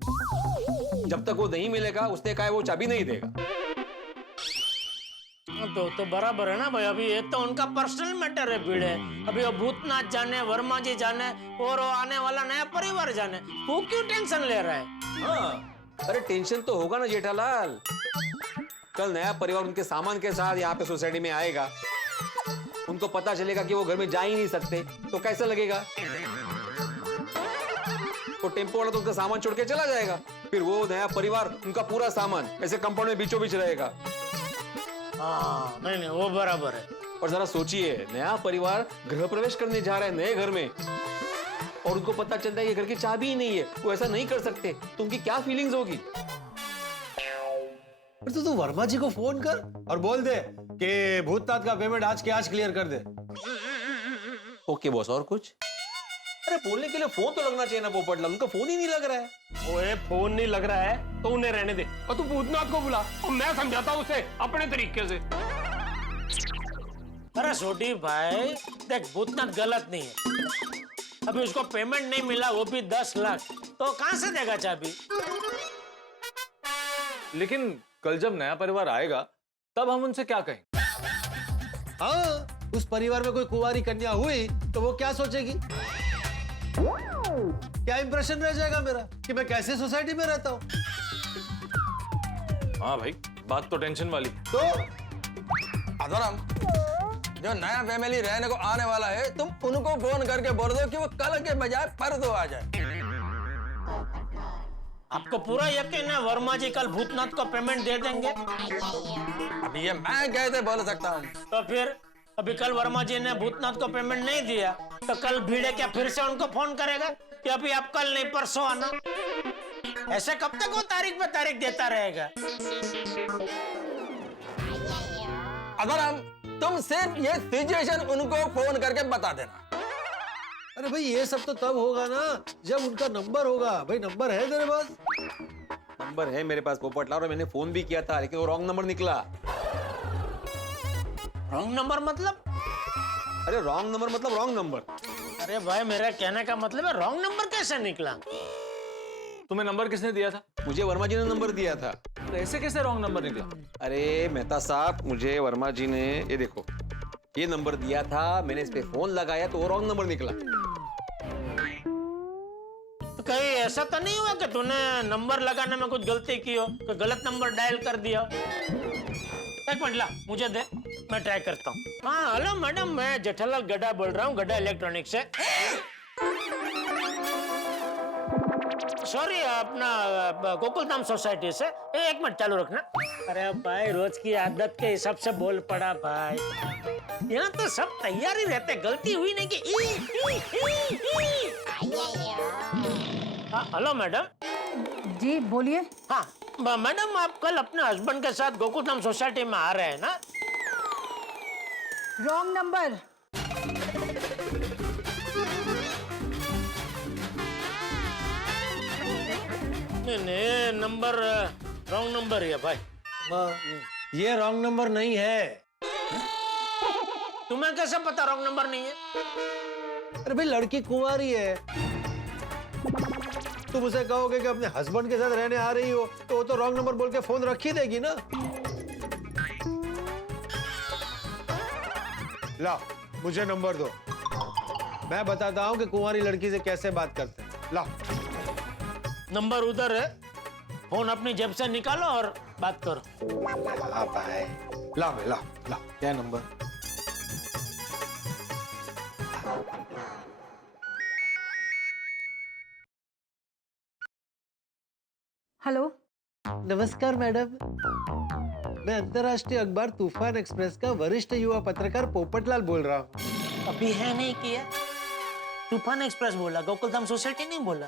जब तक वो नहीं मिलेगा उसने कहा है वो चाबी नहीं देगा। तो बराबर है ना भाई, अभी ये तो उनका पर्सनल मैटर है भिड़े। अभी वो भूतनाथ जाने, वर्मा जी जाने और वो आने वाला नया परिवार जाने, वो क्यों टेंशन ले रहा है? हाँ, अरे टेंशन तो होगा ना जेठालाल। कल नया परिवार उनके सामान के साथ यहाँ पे सोसाइटी में आएगा, उनको पता चलेगा कि वो घर में जा ही नहीं सकते, तो कैसा लगेगा? तो टेम्पो वाला तो उनका सामान छोड़ के चला जाएगा, फिर वो नया परिवार उनका पूरा सामान ऐसे कंपाउंड में बीचों बीच रहेगा। हाँ, नहीं वो बराबर है। और जरा सोचिए, नया परिवार गृह प्रवेश करने जा रहा है नए घर में और उनको पता चलता है कि घर की चाबी ही नहीं है, वो ऐसा नहीं कर सकते, तो उनकी क्या फीलिंग्स होगी? तो तू वर्मा जी को फोन कर और बोल दे कि भूतनाथ का पेमेंट आज के आज क्लियर कर दे। ओके बॉस, और कुछ? अरे बोलने के लिए फोन तो लगना चाहिए ना पोपटलाल, उनका फोन ही नहीं लग रहा है। ओए फोन नहीं लग रहा है तो उन्हें रहने दे और तू भूतनाथ को बुला और मैं समझाता हूँ उसे अपने तरीके से। अरे छोटी भाई देख, भूतनाथ गलत नहीं है। अभी उसको पेमेंट नहीं मिला, वो भी 10 लाख, तो कहां से देगा चाबी? लेकिन कल जब नया परिवार आएगा तब हम उनसे क्या कहेंगे? हाँ, उस परिवार में कोई कुंवारी कन्या हुई तो वो क्या सोचेगी? क्या इंप्रेशन रह जाएगा मेरा कि मैं कैसे सोसाइटी में रहता हूँ? हाँ भाई, बात तो टेंशन वाली। तो आदराम, जो नया फैमिली रहने को आने वाला है, तुम उनको फोन करके बोल दो कि वो कल के बजाय परसों आ जाए। आपको पूरा यकीन है वर्मा जी कल भूतनाथ को पेमेंट दे देंगे? अब ये मैं कैसे बोल सकता हूँ? तो फिर अभी कल वर्मा जी ने भूतनाथ को पेमेंट नहीं दिया तो कल भिड़े क्या फिर से उनको फोन करेगा कि अभी आप कल नहीं परसों आना? ऐसे कब तक वो तारीख पे तारीख देता रहेगा? आदराम, तुम सिर्फ ये सिचुएशन उनको फोन करके बता देना। अरे भाई, ये सब तो तब होगा ना जब उनका नंबर होगा। भाई नंबर है तेरे पास? नंबर है मेरे पास पोपटलाल, और मैंने फोन भी किया था लेकिन वो रॉन्ग नंबर निकला। रॉन्ग नंबर मतलब? अरे रॉन्ग नंबर मतलब रॉन्ग नंबर। अरे भाई, मेरा कहने का मतलब है रॉन्ग नंबर कैसे निकला? तुम्हें नंबर किसने दिया था? मुझे वर्मा जी ने नंबर दिया था। तो ऐसे कैसे रॉन्ग नंबर निकला? अरे मेहता साहब, मुझे वर्मा जी ने ये देखो ये नंबर दिया था, मैंने इस पे फोन लगाया तो वो रॉन्ग नंबर निकला। तो कहीं ऐसा तो नहीं हुआ कि तूने नंबर लगाने में कुछ गलती की हो, कोई गलत नंबर डायल कर दिया हो? एक मिनट ला, मुझे दे, मैं ट्राई करता हूँ। हाँ हेलो मैडम, मैं जेठालाल गड्ढा बोल रहा हूँ, गड्ढा इलेक्ट्रॉनिक्स से। सॉरी, अपना गोकुलधाम सोसाइटी से। एक मिनट चालू रखना। अरे भाई, रोज की आदत के हिसाब से बोल पड़ा भाई। यहाँ तो सब तैयार ही रहते, गलती हुई नहीं कि हेलो मैडम। जी बोलिए। हाँ मैडम, आप कल अपने हस्बैंड के साथ गोकुलधाम सोसाइटी में आ रहे हैं ना? Wrong number. नहीं, नंबर रॉन्ग नंबर है भाई। ये रॉन्ग नंबर नहीं है। तुम्हें कैसे पता रॉन्ग नंबर नहीं है? अरे भाई, लड़की कुंवारी है। तुम उसे कहोगे कि अपने हस्बैंड के साथ रहने आ रही हो तो वो तो रॉन्ग नंबर बोल के फोन रख ही देगी ना। ला, मुझे नंबर दो, मैं बताता हूँ कि कुंवारी लड़की से कैसे बात करते हैं। ला, नंबर उधर है, फोन अपनी जेब से निकालो और बात करो। ला बे, ला ला, क्या नंबर? हेलो। नमस्कार मैडम, मैं अंतर्राष्ट्रीय अखबार तूफान एक्सप्रेस का वरिष्ठ युवा पत्रकार पोपटलाल बोल रहा हूँ। अभी है नहीं किया? तूफान एक्सप्रेस बोला, गोकुलधाम सोसाइटी नहीं बोला।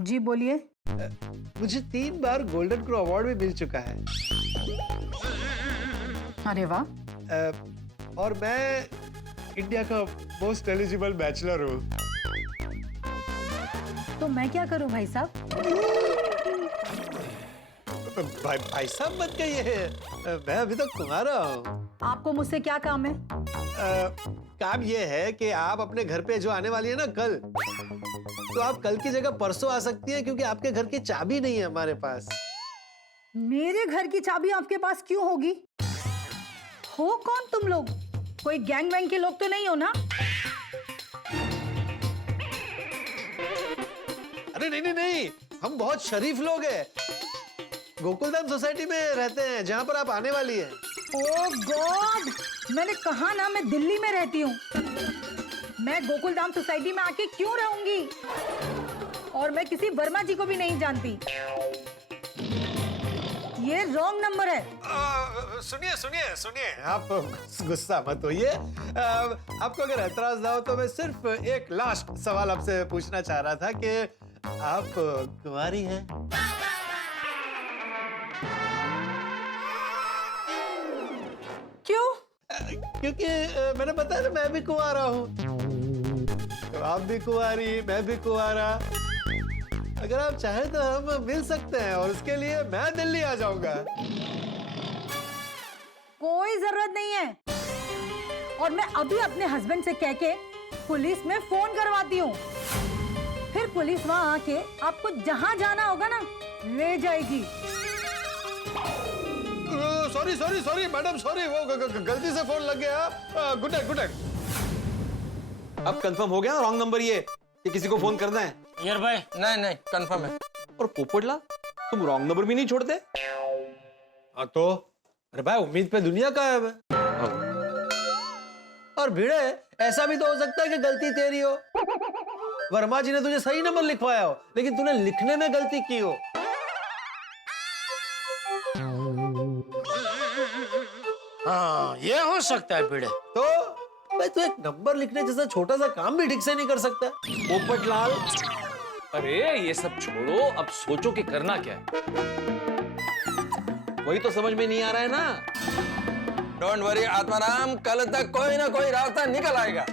जी बोलिए। मुझे 3 बार गोल्डन क्रो अवार्ड भी मिल चुका है। अरे वाह। और मैं इंडिया का मोस्ट एलिजिबल बैचलर हूँ। तो मैं क्या करूं भाई साहब? भाई साहब मत कहिए, मैं अभी तक कुंवारा हूँ। आपको मुझसे क्या काम है? काम ये है कि आप अपने घर पे जो आने वाली है ना कल, तो आप कल की जगह परसों आ सकती है, क्योंकि आपके घर की चाबी नहीं है हमारे पास। मेरे घर की चाबी आपके पास क्यों होगी? हो कौन तुम लोग? कोई गैंग वैंग के लोग तो नहीं हो ना? अरे नहीं नहीं नहीं, हम बहुत शरीफ लोग हैं। गोकुलधाम सोसाइटी में रहते हैं, जहाँ पर आप आने वाली है। ओह गॉड, मैंने कहा ना मैं दिल्ली में रहती हूँ। मैं गोकुलधाम सोसाइटी में आके क्यों रहूंगी? और मैं किसी वर्मा जी को भी नहीं जानती। ये रॉन्ग नंबर है। सुनिए सुनिए सुनिए, आप गुस्सा मत होइए। आपको अगर एतराज ना हो तो मैं सिर्फ एक लास्ट सवाल आपसे पूछना चाह रहा था कि आप कुंवारी हैं? क्यों? क्योंकि मैंने बताया ना, मैं भी कुंवारा हूँ। तो आप भी कुंवारी, मैं भी कुंवारा। अगर आप चाहें तो हम मिल सकते हैं, और उसके लिए मैं दिल्ली आ जाऊंगा। कोई जरूरत नहीं है। और मैं अभी अपने हस्बैंड से कह के पुलिस में फोन करवाती हूँ। फिर पुलिस वहां आके आपको जहां जाना होगा ना ले जाएगी। Sorry sorry sorry madam, sorry, वो गलती से फोन लग गया। Good night good night. अब कंफर्म हो गया ना रॉन्ग नंबर ये कि किसी को फोन करना है? यार भाई नहीं नहीं कंफर्म है। और पोपटला, तुम रॉन्ग नंबर भी नहीं छोड़ते? तो अरे भाई, उम्मीद पे दुनिया का है। और भिड़े, ऐसा भी तो हो सकता है कि गलती तेरी हो। वर्मा जी ने तुझे सही नंबर लिखवाया हो, लेकिन तूने लिखने में गलती की हो। हाँ, ये हो सकता है भिड़े। तो भाई, तू एक नंबर लिखने जैसा छोटा सा काम भी ठीक से नहीं कर सकता? पोपटलाल, अरे ये सब छोड़ो, अब सोचो कि करना क्या है। वही तो समझ में नहीं आ रहा है ना। डोंट वरी आत्माराम, कल तक कोई ना कोई रास्ता निकल आएगा।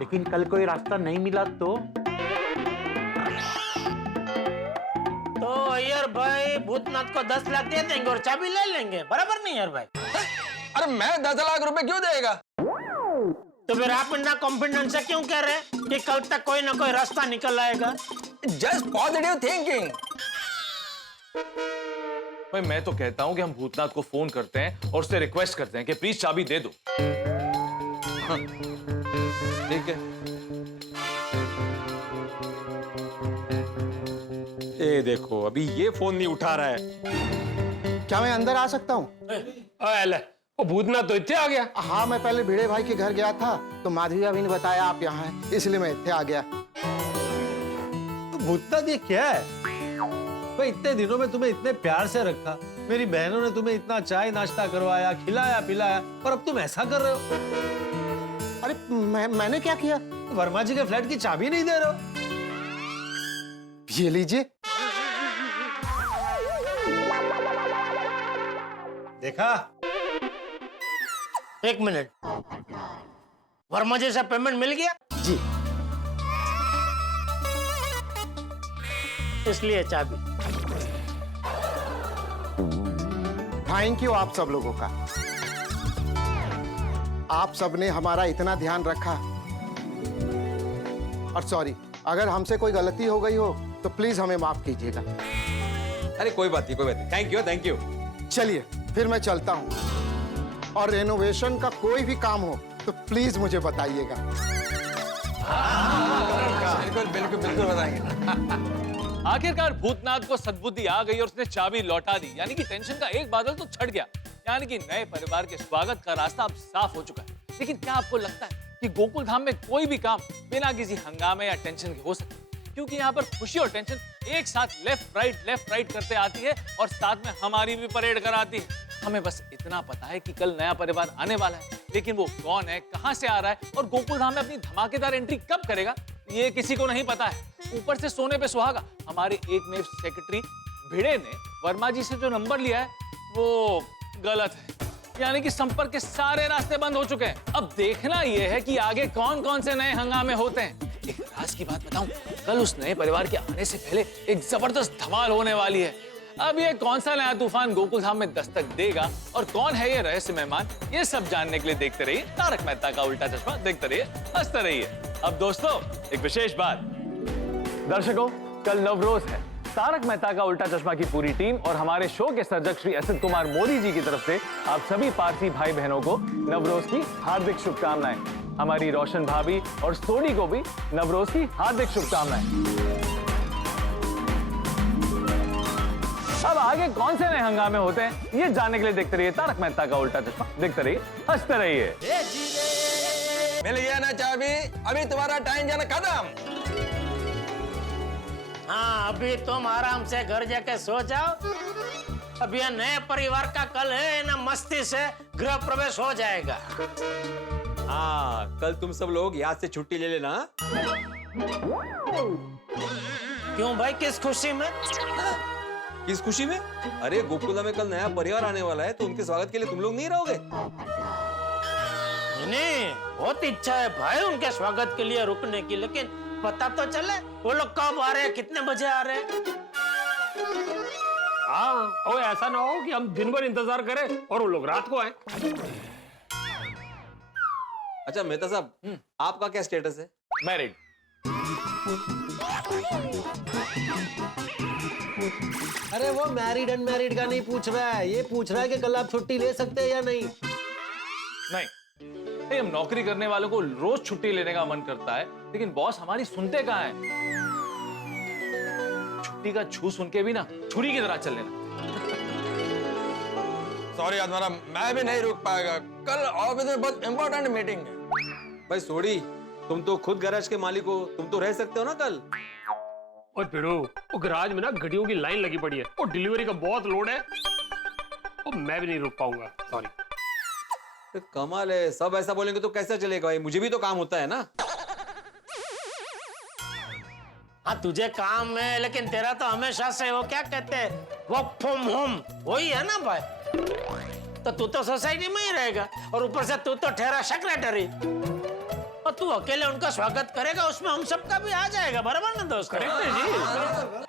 लेकिन कल कोई रास्ता नहीं मिला तो यार भाई, भूतनाथ को 10 लाख दे देंगे और चाबी ले लेंगे, बराबर नहीं यार भाई? अरे मैं 10 लाख रुपए क्यों देगा? तो फिर आप इतना कॉन्फिडेंस से क्यों कह रहे हैं कि कल तक कोई ना कोई रास्ता निकल आएगा? Just positive thinking. भाई मैं तो कहता हूं कि हम भूतनाथ को फोन करते हैं और उससे रिक्वेस्ट करते हैं कि प्लीज चाबी दे दो। हाँ, ठीक है। ये देखो, अभी ये फोन नहीं उठा रहा है। क्या मैं अंदर आ सकता हूँ? वो भूतनाथ तो इतने आ गया। हाँ, मैं पहले भिड़े भाई के घर गया था, तो माधवी भाभी ने बताया आप यहाँ हैं, इसलिए मैं इतने आ गया। तो भूतनाथ, ये क्या है भाई? इतने दिनों में तुम्हें इतने प्यार से रखा, मेरी बहनों ने तुम्हें इतना चाय नाश्ता करवाया, खिलाया पिलाया, और अब तुम ऐसा कर रहे हो? अरे मैंने क्या किया? वर्मा जी के फ्लैट की चाबी नहीं दे रहे हो? ये लीजिए। देखा? एक मिनट, वर्मा जी से पेमेंट मिल गया? जी। इसलिए चाबी। थैंक यू आप सब लोगों का। आप सबने हमारा इतना ध्यान रखा। और सॉरी, अगर हमसे कोई गलती हो गई हो तो प्लीज हमें माफ कीजिएगा। अरे कोई बात नहीं, कोई बात नहीं। Thank you, thank you. चलिए फिर मैं चलता हूँ, और रेनोवेशन का कोई भी काम हो तो प्लीज मुझे बताइएगा। बिल्कुल बिल्कुल बिल्कुल बताएंगे। आखिरकार भूतनाथ को सद्बुद्धि आ गई और उसने चाबी लौटा दी, यानी कि टेंशन का एक बादल तो छट गया। यानी कि नए परिवार के स्वागत का रास्ता अब साफ हो चुका है। लेकिन क्या आपको लगता है कि गोकुल धाम में कोई भी काम बिना किसी हंगामे या टेंशन के हो सकता है? क्योंकि यहाँ पर खुशी और टेंशन एक साथ लेफ्ट राइट करते आती है, और साथ में हमारी भी परेड कराती है। हमें बस इतना पता है कि कल नया परिवार आने वाला है, लेकिन वो कौन है, कहां से आ रहा है और गोकुल धाम में अपनी धमाकेदार एंट्री कब करेगा, ये किसी को नहीं पता है। ऊपर से सोने पे सुहागा, हमारे एकमेव सेक्रेटरी भिड़े ने वर्मा जी से जो नंबर लिया है वो गलत है, यानी कि संपर्क के सारे रास्ते बंद हो चुके हैं। अब देखना यह है कि आगे कौन कौन से नए हंगामे होते हैं। एक राज की बात बताऊं, कल उस नए परिवार के आने से पहले एक जबरदस्त धमाल होने वाली है। अब ये कौन सा नया तूफान गोकुल धाम में दस्तक देगा और कौन है ये रहस्य मेहमान, ये सब जानने के लिए देखते रहिए तारक मेहता का उल्टा चश्मा, देखते रहिए, हंसते रहिए। अब दोस्तों एक विशेष बात, दर्शकों कल नवरोज है। तारक मेहता का उल्टा चश्मा की पूरी टीम और हमारे शो के सर्जक श्री असित कुमार मोदी जी की तरफ से आप सभी पारसी भाई बहनों को नवरोज की हार्दिक शुभकामनाएं। हमारी रोशन भाभी और सोनी को भी नवरोज की हार्दिक शुभकामनाएं। अब आगे कौन से नए हंगामे होते हैं ये जानने के लिए देखते रहिए तारक मेहता का उल्टा चश्मा, देखते रहिए, हंसते रहिए। मिल गया ना चाबी, अभी तुम्हारा टाइम जाना खत्म। हाँ, अभी तुम आराम से घर जाके सो जाओ। अब यह नए परिवार का कल है ना, मस्ती से गृह प्रवेश हो जाएगा। हाँ, कल तुम सब लोग याद से छुट्टी ले लेना। क्यों भाई, किस खुशी में? किस खुशी में? अरे गोकुला में कल नया परिवार आने वाला है, तो उनके स्वागत के लिए तुम लोग नहीं रहोगे? नहीं, बहुत इच्छा है भाई उनके स्वागत के लिए रुकने की, लेकिन पता तो चले वो लोग कब आ रहे हैं, कितने बजे आ रहे हैं। हाँ, और ऐसा ना हो कि हम दिन भर इंतजार करें और वो लोग रात को आए। अच्छा मेहता साहब, आपका क्या स्टेटस है? मैरिड। अरे वो मैरिड अनमैरिड का नहीं पूछ रहा है, ये पूछ रहा है कि कल आप छुट्टी ले सकते हैं या नहीं। नहीं, हम नौकरी करने वालों को रोज छुट्टी लेने का मन करता है, लेकिन बॉस हमारी सुनते कहाँ हैं? छुट्टी का छू सुन के भी ना छुरी की तरह चल लेना। सॉरी आत्माराम, मैं भी नहीं रुक पाएगा, कल ऑफिस में बहुत इंपॉर्टेंट मीटिंग है। भाई सोडी, तुम तो खुद गैराज के मालिक हो, तुम तो रह सकते हो ना कल। और फिरो, वो गैराज में ना घड़ियों की लाइन लगी पड़ी है और डिलीवरी का बहुत लोड है, और मैं भी नहीं रुक पाऊंगा, सॉरी। कमाल है, सब ऐसा बोलेंगे तो कैसा चलेगा भाई, मुझे भी तो काम होता है ना। हाँ, तुझे काम है, लेकिन तेरा तो हमेशा से वो क्या कहते हैं, वर्क फ्रॉम होम वही है ना भाई। तो तू तो सोसाइटी में ही रहेगा और ऊपर से तू तो ठहरा सेक्रेटरी, और तू अकेले उनका स्वागत करेगा, उसमें हम सबका भी आ जाएगा, बराबर ना दोस्त? करेक्ट है जी।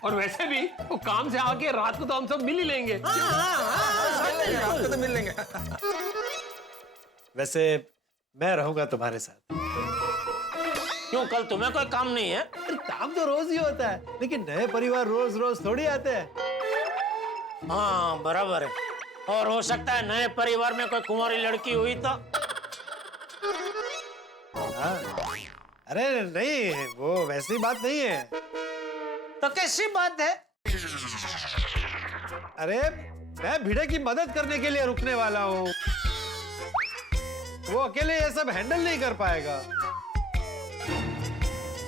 और वैसे भी वो काम से आके रात को तो हम सब मिल ही लेंगे। रात को तो मिल लेंगे। वैसे मैं रहूंगा तुम्हारे साथ। क्यों, कल तुम्हें कोई काम नहीं है? काम तो रोज ही होता है, लेकिन नए परिवार रोज रोज थोड़ी आते हैं। हाँ बराबर है, और हो सकता है नए परिवार में कोई कुंवारी लड़की हुई तो। हाँ। अरे नहीं, वो वैसी बात नहीं है। तो कैसी बात है? अरे मैं भिड़े की मदद करने के लिए रुकने वाला हूँ, वो अकेले ये सब हैंडल नहीं कर पाएगा।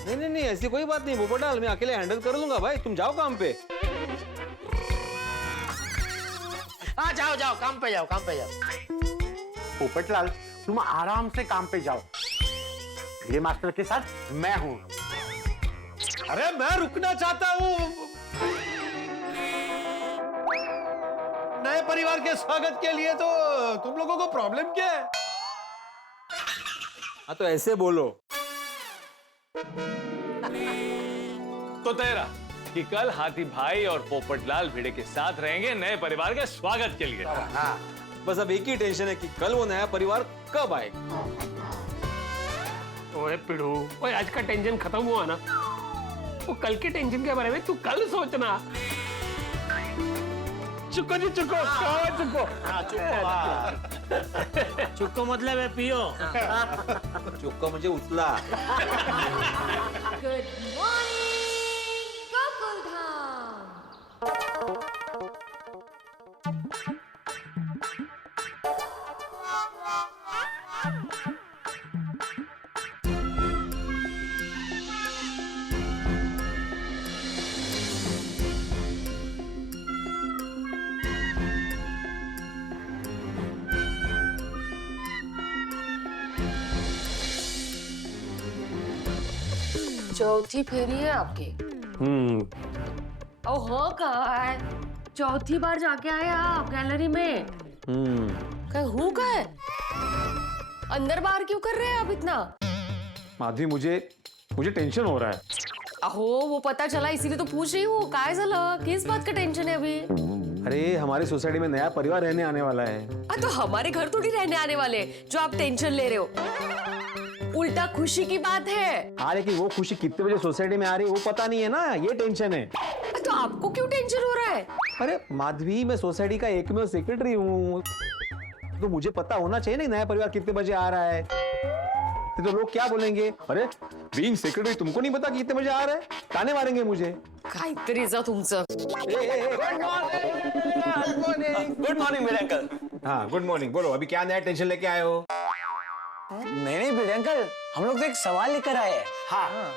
नहीं नहीं नहीं, ऐसी कोई बात नहीं पोपटलाल, मैं अकेले हैंडल कर लूंगा भाई, तुम जाओ काम पे। हाँ जाओ जाओ, काम पे जाओ, काम पे जाओ। पोपटलाल, तुम आराम से काम पे जाओ, ये मास्टर के साथ मैं हूँ। अरे मैं रुकना चाहता हूँ, नए परिवार के स्वागत के लिए, तो तुम लोगों को प्रॉब्लम क्या है? हाँ तो ऐसे बोलो। तो तेरा कि कल हाथी भाई और पोपटलाल भिड़े के साथ रहेंगे नए परिवार के स्वागत के लिए। हाँ, बस अब एक ही टेंशन है कि कल वो नया परिवार कब आएगा। ओए पिड़ू, ओए आज का टेंशन खत्म हुआ ना, वो कल के टेंशन के बारे में तू कल सोचना। चुको जी चुको, कहो चुको। हाँ चुको, चुको मतलब है पियो। चुक्का मुझे उतला। Good morning Gokuldham. चौथी फेरी है आपकी? ओ हो कहा है, चौथी बार जाके आए आप गैलरी में? कहीं हूँ का है? अंदर बाहर क्यों कर रहे हैं आप इतना? माधवी मुझे टेंशन हो रहा है। अहो वो पता चला इसीलिए तो पूछ रही हूँ, काय झालं? किस बात का टेंशन है अभी? अरे हमारी सोसाइटी में नया परिवार रहने आने वाला है। तो हमारे घर थोड़ी रहने आने वाले जो आप टेंशन ले रहे हो। उल्टा खुशी की बात है। हाँ लेकिन वो खुशी कितने बजे सोसाइटी में आ रही है वो पता नहीं है ना, ये टेंशन है। तो आपको क्यों टेंशन हो रहा है? अरे माधवी मैं सोसाइटी का एकमेव सेक्रेटरी हूँ, तो मुझे पता होना चाहिए ना नया परिवार कितने बजे आ रहा है। तो लोग क्या बोलेंगे, अरे बीइंग सेक्रेटरी तुमको नहीं पता कि कितने बजे आ रहा है, ताने मारेंगे मुझे। काहीतरी जा तुमचं। गुड मॉर्निंग मेरे अंकल। हाँ गुड मॉर्निंग, बोलो अभी क्या नया टेंशन लेके आए हो? नहीं भिड़े अंकल, हम लोग तो एक सवाल लेकर आए हैं। हाँ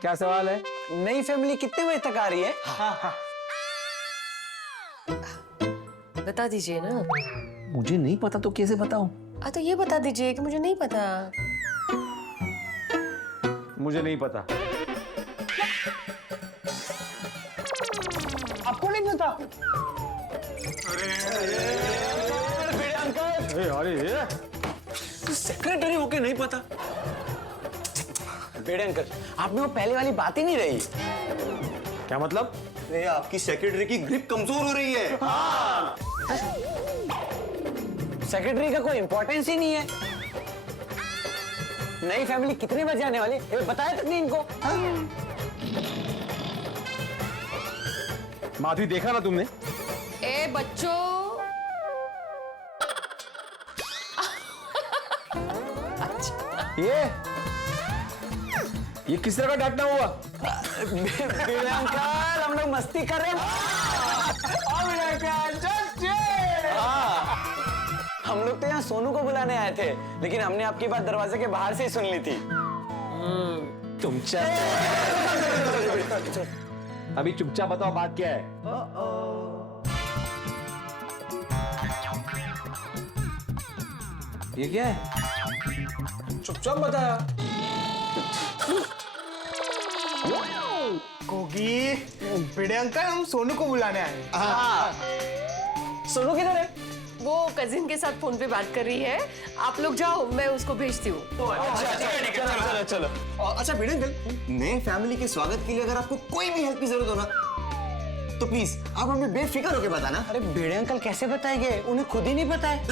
क्या सवाल है? नई फैमिली कितने बजे तक आ रही है? हाँ। बता दीजिए ना। मुझे नहीं पता तो कैसे बताऊं? तो ये बता दीजिए कि मुझे नहीं पता। मुझे नहीं पता। आपको नहीं पता? अरे सेक्रेटरी होके नहीं पता? बेड़े अंकल, आप में वो पहले वाली बात ही नहीं रही। क्या मतलब? अरे आपकी सेक्रेटरी की ग्रिप कमजोर हो रही है। हाँ। सेक्रेटरी का कोई इंपॉर्टेंस ही नहीं है। नई फैमिली कितने बजे आने वाली है बताया तक नहीं इनको। माधवी देखा ना तुमने? ए बच्चों, ये किस तरह का डांटना हुआ? अंकल हम लोग मस्ती कर रहे हैं। हम लोग तो यहाँ सोनू को बुलाने आए थे, लेकिन हमने आपकी बात दरवाजे के बाहर से ही सुन ली थी। अभी चुपचाप बताओ बात क्या है? ये क्या है? चुपचाप बताया। कोगी, भिड़े अंकल हम सोनू को बुलाने आए। हाँ। सोनू किधर है? वो कजिन के साथ फोन पे बात कर रही है। आप लोग जाओ, मैं उसको भेजती हूँ। चलो। अच्छा भिड़े अंकल, नए फैमिली के स्वागत के लिए अगर आपको कोई भी हेल्प की जरूरत हो ना, तो प्लीज आप हमें बेफिक्र होकर बताना। अरे भिड़े अंकल कैसे बताएंगे, उन्हें खुद ही नहीं पता है।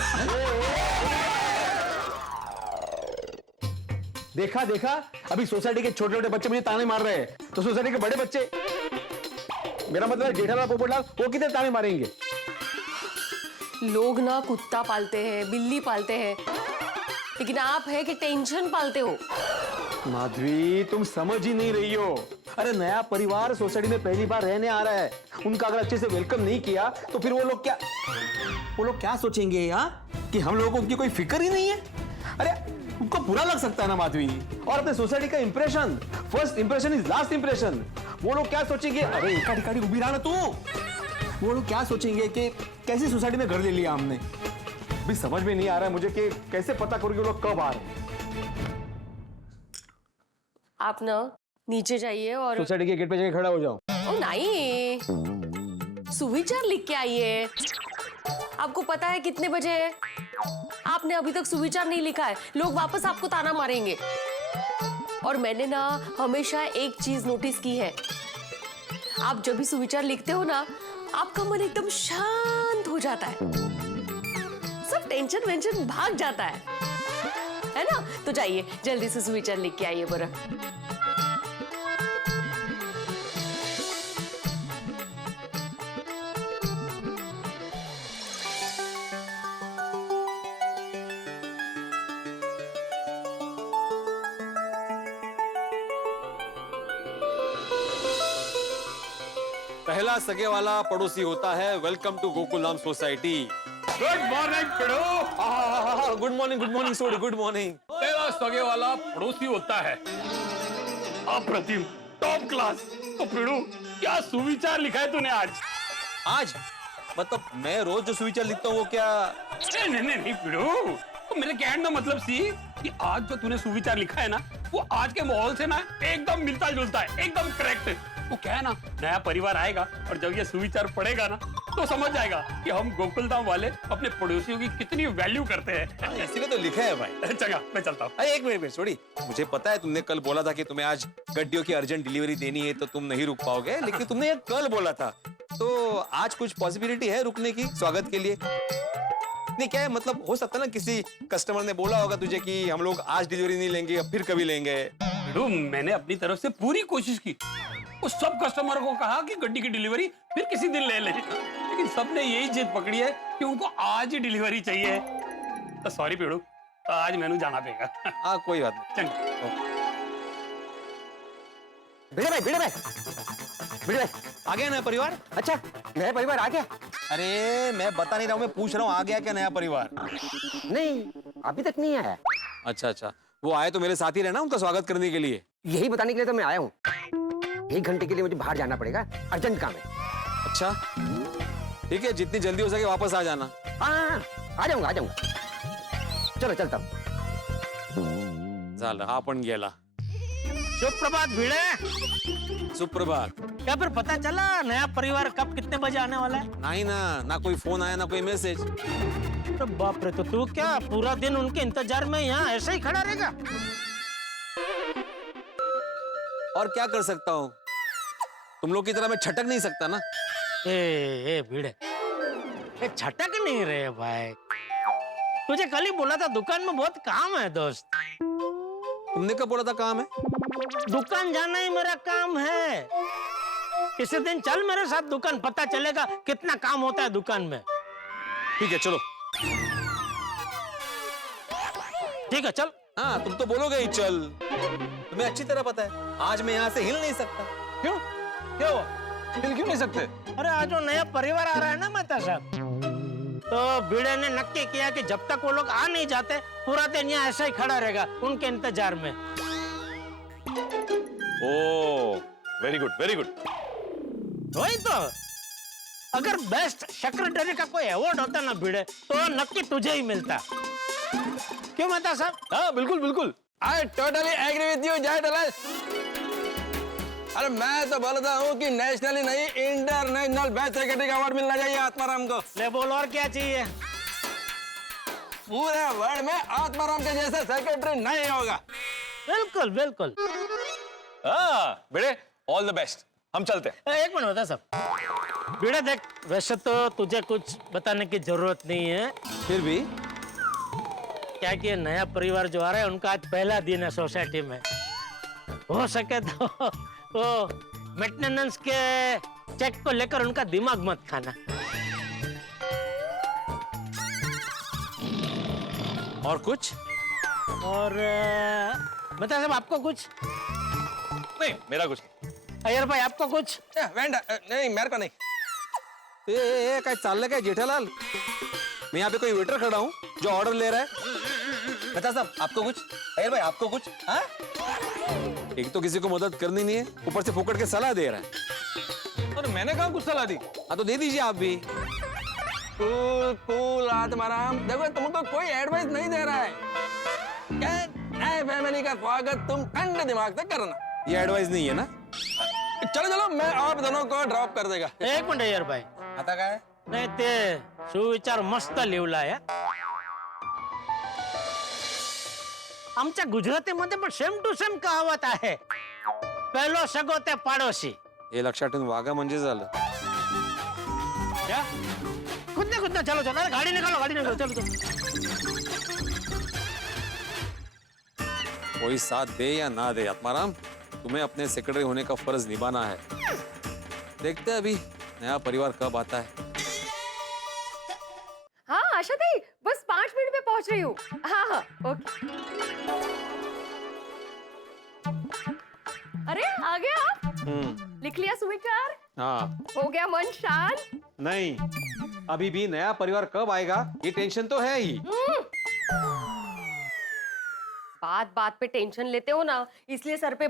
देखा अभी सोसाइटी के छोटे छोटे बच्चे मुझे ताने मार रहे हैं, तो सोसाइटी के बड़े बच्चे, मेरा मतलब जेठालाल पोपटलाल, वो कितने ताने मारेंगे? लोग ना कुत्ता पालते हैं, बिल्ली पालते हैं, लेकिन आप है कि टेंशन पालते हो। माधवी तुम समझ ही नहीं रही हो। अरे नया परिवार सोसाइटी में पहली बार रहने आ रहा है, उनका अगर अच्छे से वेलकम नहीं किया तो फिर वो लोग क्या सोचेंगे यार, कि हम लोगों को उनकी कोई फिक्र ही नहीं है। अरे उनको बुरा लग सकता है ना माधवी। और अपने सोसाइटी का impression, first impression is last impression. वो लोग क्या सोचेंगे, अरे इकाड़ी उभी रहा ना तू, वो लोग क्या सोचेंगे कि कैसी सोसाइटी में घर ले लिया हमने। भी समझ में नहीं आ रहा है मुझे कि कैसे पता करोगे वो लोग कब आ रहे हैं। आप ना नीचे जाइए और सोसाइटी के गेट पे जाके खड़ा हो जाओ। ओ नहीं, सुविचार लिख के आइए। आपको पता है कितने बजे है? आपने अभी तक सुविचार नहीं लिखा है, लोग वापस आपको ताना मारेंगे। और मैंने ना हमेशा एक चीज नोटिस की है, आप जब भी सुविचार लिखते हो ना, आपका मन एकदम शांत हो जाता है, सब टेंशन वेंशन भाग जाता है ना? तो जाइए जल्दी से सुविचार लिख के आइए बरा। पहला सगे वाला पड़ोसी होता है। Welcome to Gokuldham society. Good morning पिड़ो। Good morning Sodhi, good morning. पहला सगे वाला पड़ोसी होता है। अप्रतिम, टॉप क्लास। तो पिड़ो क्या सुविचार लिखा है तूने आज? मतलब मैं रोज जो सुविचार लिखता हूँ वो क्या? नहीं पिड़ो, तो मेरे कहने का मतलब सी कि आज जो तूने सुविचार लिखा है ना, वो आज के माहौल से ना एकदम मिलता जुलता है, एकदम करेक्ट। वो क्या है ना, नया परिवार आएगा और जब ये सुविचार पड़ेगा ना तो समझ जाएगा कि हम गोकुलधाम वाले अपने पड़ोसियों की कितनी वैल्यू करते हैं। इसीलिए तो लिखा है भाई। चंगा, मैं चलता हूँ। अरे एक मिनट छोड़ी, मुझे पता है तुमने कल बोला था कि तुम्हें आज गड्डियों की अर्जेंट डिलीवरी देनी है तो तुम नहीं रुक पाओगे, लेकिन तुमने ये कल बोला था, तो आज कुछ पॉसिबिलिटी है रुकने की स्वागत के लिए? नहीं क्या है, मतलब हो सकता है ना किसी कस्टमर ने बोला होगा तुझे कि हम लोग आज डिलीवरी नहीं लेंगे, अब फिर कभी लेंगे। मैंने अपनी तरफ से पूरी कोशिश की, उस सब कस्टमर को कहा कि गड्डी की डिलीवरी फिर किसी दिन ले लें, लेकिन सबने यही जिद पकड़ी है कि उनको आज ही डिलीवरी चाहिए। तो सॉरी पेड़ू, तो आज मैंने जाना पड़ेगा। हाँ कोई बात नहीं। चंगा। भिड़े भाई, भिड़े भाई, भिड़े भाई, आ गया नया परिवार? अच्छा नया परिवार आ गया? अरे मैं बता नहीं रहा हूँ, मैं पूछ रहा हूँ आ गया क्या नया परिवार? नहीं, अभी तक नहीं आया। अच्छा अच्छा, वो आए तो मेरे साथ ही रहना उनका स्वागत करने के लिए। यही बताने के लिए तो मैं आया हूँ। 1 घंटे के लिए मुझे बाहर जाना पड़ेगा, अर्जेंट काम है। अच्छा ठीक है, जितनी जल्दी हो सके वापस आ जाना। हाँ, आ जाऊंगा, आ जाऊंगा। चलो चलता हूँ। झालं, हा पण गेला। सुप्रभात भिड़े। सुप्रभात। क्या फिर पता चला नया परिवार कब कितने बजे आने वाला है? नहीं ना कोई फोन आया ना कोई मैसेज। तो बाप रे, तो तू क्या पूरा दिन उनके इंतजार में यहाँ ऐसे ही खड़ा रहेगा? और क्या कर सकता हूँ, तुम लोग की तरह मैं छटक नहीं सकता ना। ए भिड़े, ये छटक नहीं रहे भाई। तुझे कल ही बोला था दुकान में बहुत काम है दोस्त। तुमने कब बोला था काम है? दुकान जाना ही मेरा काम है। किसी दिन चल मेरे साथ दुकान, पता चलेगा कितना काम होता है दुकान में। ठीक है चलो। ठीक है चल। हाँ तुम तो बोलोगे ही चल, तुम्हें अच्छी तरह पता है आज मैं यहाँ से हिल नहीं सकता। क्यों? क्या हुआ? हिल क्यों नहीं सकते? अरे आज जो नया परिवार आ रहा है ना मेहता साहब, तो भिड़े ने नक्की किया कि जब तक वो लोग आ नहीं जाते पूरा दिन यहाँ ऐसा ही खड़ा रहेगा उनके इंतजार में। ओह, वेरी गुड, वेरी गुड। वही तो, अगर बेस्ट सेक्रेटरी का कोई अवार्ड होता ना भिड़े तो नक्की तुझे ही मिलता। क्यों मेहता साहब? हाँ बिल्कुल बिल्कुल, I totally agree with you Jay Dalal. अरे मैं तो बोलता हूँ कि नेशनली नहीं इंटरनेशनल बेस्ट सेक्रेटरी का अवार्ड मिलना चाहिए आत्माराम को। ले बोल, और क्या चाहिए? पूरे वर्ल्ड में आत्माराम के जैसा सेक्रेटरी नहीं होगा। बिल्कुल बिल्कुल। बेटे ऑल द बेस्ट, हम चलते हैं। एक मिनट बता साहब, भिड़े देख, वैसे तो तुझे कुछ बताने की जरूरत नहीं है, फिर भी क्या कि नया परिवार जो आ रहा है उनका आज पहला दिन है सोसाइटी में। हो सके तो वो मेंटेनेंस के चेक को लेकर उनका दिमाग मत खाना। और कुछ? और बता साहब आपको कुछ? नहीं मेरा कुछ। अय्यर भाई आपको कुछ? नहीं मेरे को नहीं। ए काय चाललंय काय जेठालाल? मैं यहाँ पे कोई वेटर खड़ा हूँ जो ऑर्डर ले रहा है। बता साहब आपको कुछ? अय्यर भाई आपको कुछ? हाँ? एक तो किसी को मदद करनी नहीं है, ऊपर से फोकट के सलाह दे रहा है। अरे मैंने कहा कुछ सलाह दी? हाँ तो दे दीजिए आप भी। कूल कूल आत्माराम, देखो तुमको कोई एडवाइस नहीं दे रहा है। क्या नए फैमिली का स्वागत तुम ठंडे दिमाग से करना। ये एडवाइस नहीं है ना? चलो चलो, मैं आप दोनों को ड्रॉप कर देगा। एक मिनिट अय्यर भाई, आता काय? नाही ते सुविचार मस्त लिवलाय. आमच्या गुजरातीमध्ये पण सेम टू सेम कहावत आहे, पहिलो सगो ते पाडोशी. हे लक्षात ठेवून वागा म्हणजे झालं. क्या? कुदना कुदना, चलो चलो, अरे गाड़ी निकालो, गाड़ी निकालो, चलो चलो. कोई साथ दे या ना दे आत्माराम, तुम्हें अपने सेक्रेटरी होने का फर्ज निभाना है. देखते हैं अभी नया परिवार कब आता है. हाँ आशा दी, बस 5 मिनट में पहुंच रही हूँ. हाँ हाँ ओके. अरे आ गए आप? लिख लिया सुविचार? हाँ. हो गया मन शांत? नहीं, अभी भी नया परिवार कब आएगा ये टेंशन तो है ही. बात बात पे टेंशन लेते हो ना, इसलिए सर पे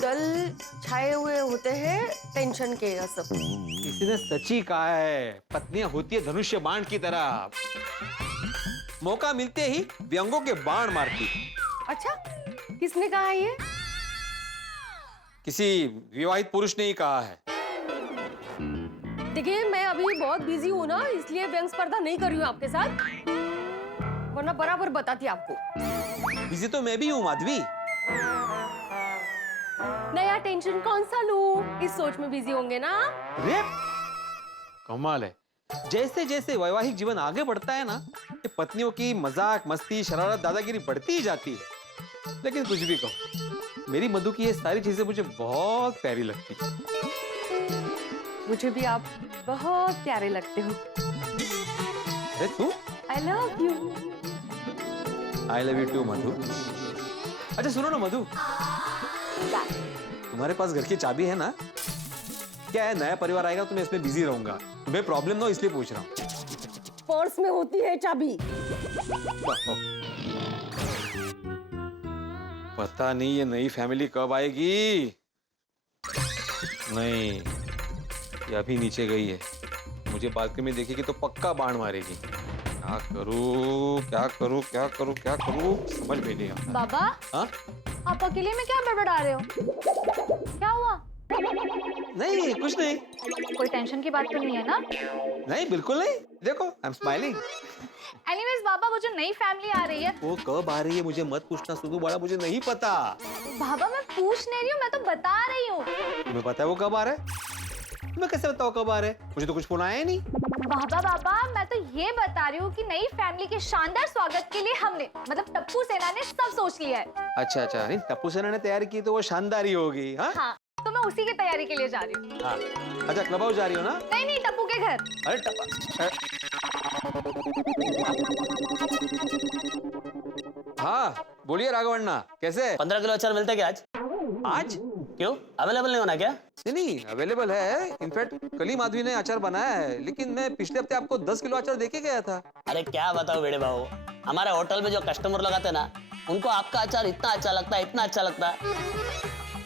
दल छाए हुए होते हैं टेंशन के. असं किसी ने सच ही कहा है, पत्नियां होती है धनुष्य बाण की तरह. मौका मिलते ही व्यंगों के बाण मारती। अच्छा, किसने कहा ये? किसी विवाहित पुरुष ने ही कहा है। देखिए, मैं अभी बहुत बिजी हूँ ना, इसलिए व्यंग स्पर्धा नहीं कर रही हूँ आपके साथ, वरना बराबर बताती आपको। बिजी तो मैं भी हूँ माधवी। नया टेंशन कौन सा लूं? इस सोच में बिजी होंगे ना। अरे कमाल है, जैसे जैसे वैवाहिक जीवन आगे बढ़ता है ना, ये पत्नियों की मजाक मस्ती शरारत दादागिरी बढ़ती ही जाती है। लेकिन कुछ भी कहो, मेरी मधु की ये सारी चीजें मुझे बहुत प्यारी लगती है। मुझे भी आप बहुत प्यारे लगते हो। अरे तू? I love you. I love you too Madhu. अच्छा सुनो ना मधु, तुम्हारे पास घर की चाबी है ना? क्या है, नया परिवार आएगा तो मैं इसमें बिजी रहूंगा, तुम्हें प्रॉब्लम ना हो इसलिए पूछ रहा हूँ। पर्स में होती है चाबी। पता नहीं ये नई फैमिली कब आएगी। नहीं, ये अभी नीचे गई है, मुझे बालकनी में देखेगी तो पक्का बाण मारेगी। क्या करूं क्या करूं क्या करूं क्या करूं, समझ में नहीं आता। बाबा, हाँ? आप अकेले में क्या बड़बड़ा रहे हो? क्या हुआ? नहीं कुछ नहीं। कोई टेंशन की बात तो नहीं है ना? नहीं बिल्कुल नहीं, देखो आई एम स्माइलिंग। एनीवेज बाबा, वो जो नई फैमिली आ रही है वो कब आ रही है मुझे मत पूछना सुधू, बड़ा मुझे नहीं पता। बाबा, मैं पूछ नहीं रही हूँ, मैं तो बता रही हूँ। तुम्हें पता है वो कब आ रहा है? तुम्हें कैसे बताओ कब आ रहे हैं? मुझे तो कुछ फोन आया ही नहीं। बाबा, मैं तो ये बता रही हूँ कि नई फैमिली के शानदार स्वागत के लिए हमने, मतलब टप्पू सेना ने सब सोच लिया है। अच्छा अच्छा, नहीं टप्पू सेना ने तैयारी की तो वो शानदार ही होगी। हाँ हाँ, तो मैं उसी की तैयारी के लिए जा रही हूँ। हाँ। अच्छा, क्लब हाउस जा रही हो ना? नहीं, टप्पू के घर। अरे टप्पा, हाँ बोलिए राघवन्ना, कैसे? 15 किलो अचार मिलता है क्या आज? आज क्यों, अवेलेबल नहीं होना क्या? नहीं अवेलेबल है, इनफैक्ट कल ही माधवी ने अचार बनाया है, लेकिन मैं पिछले हफ्ते आपको 10 किलो अचार देके गया था। अरे क्या बताओ बेड़े बाबू, हमारे होटल में जो कस्टमर लोग आते हैं ना, उनको आपका अचार इतना अच्छा लगता है, इतना अच्छा लगता है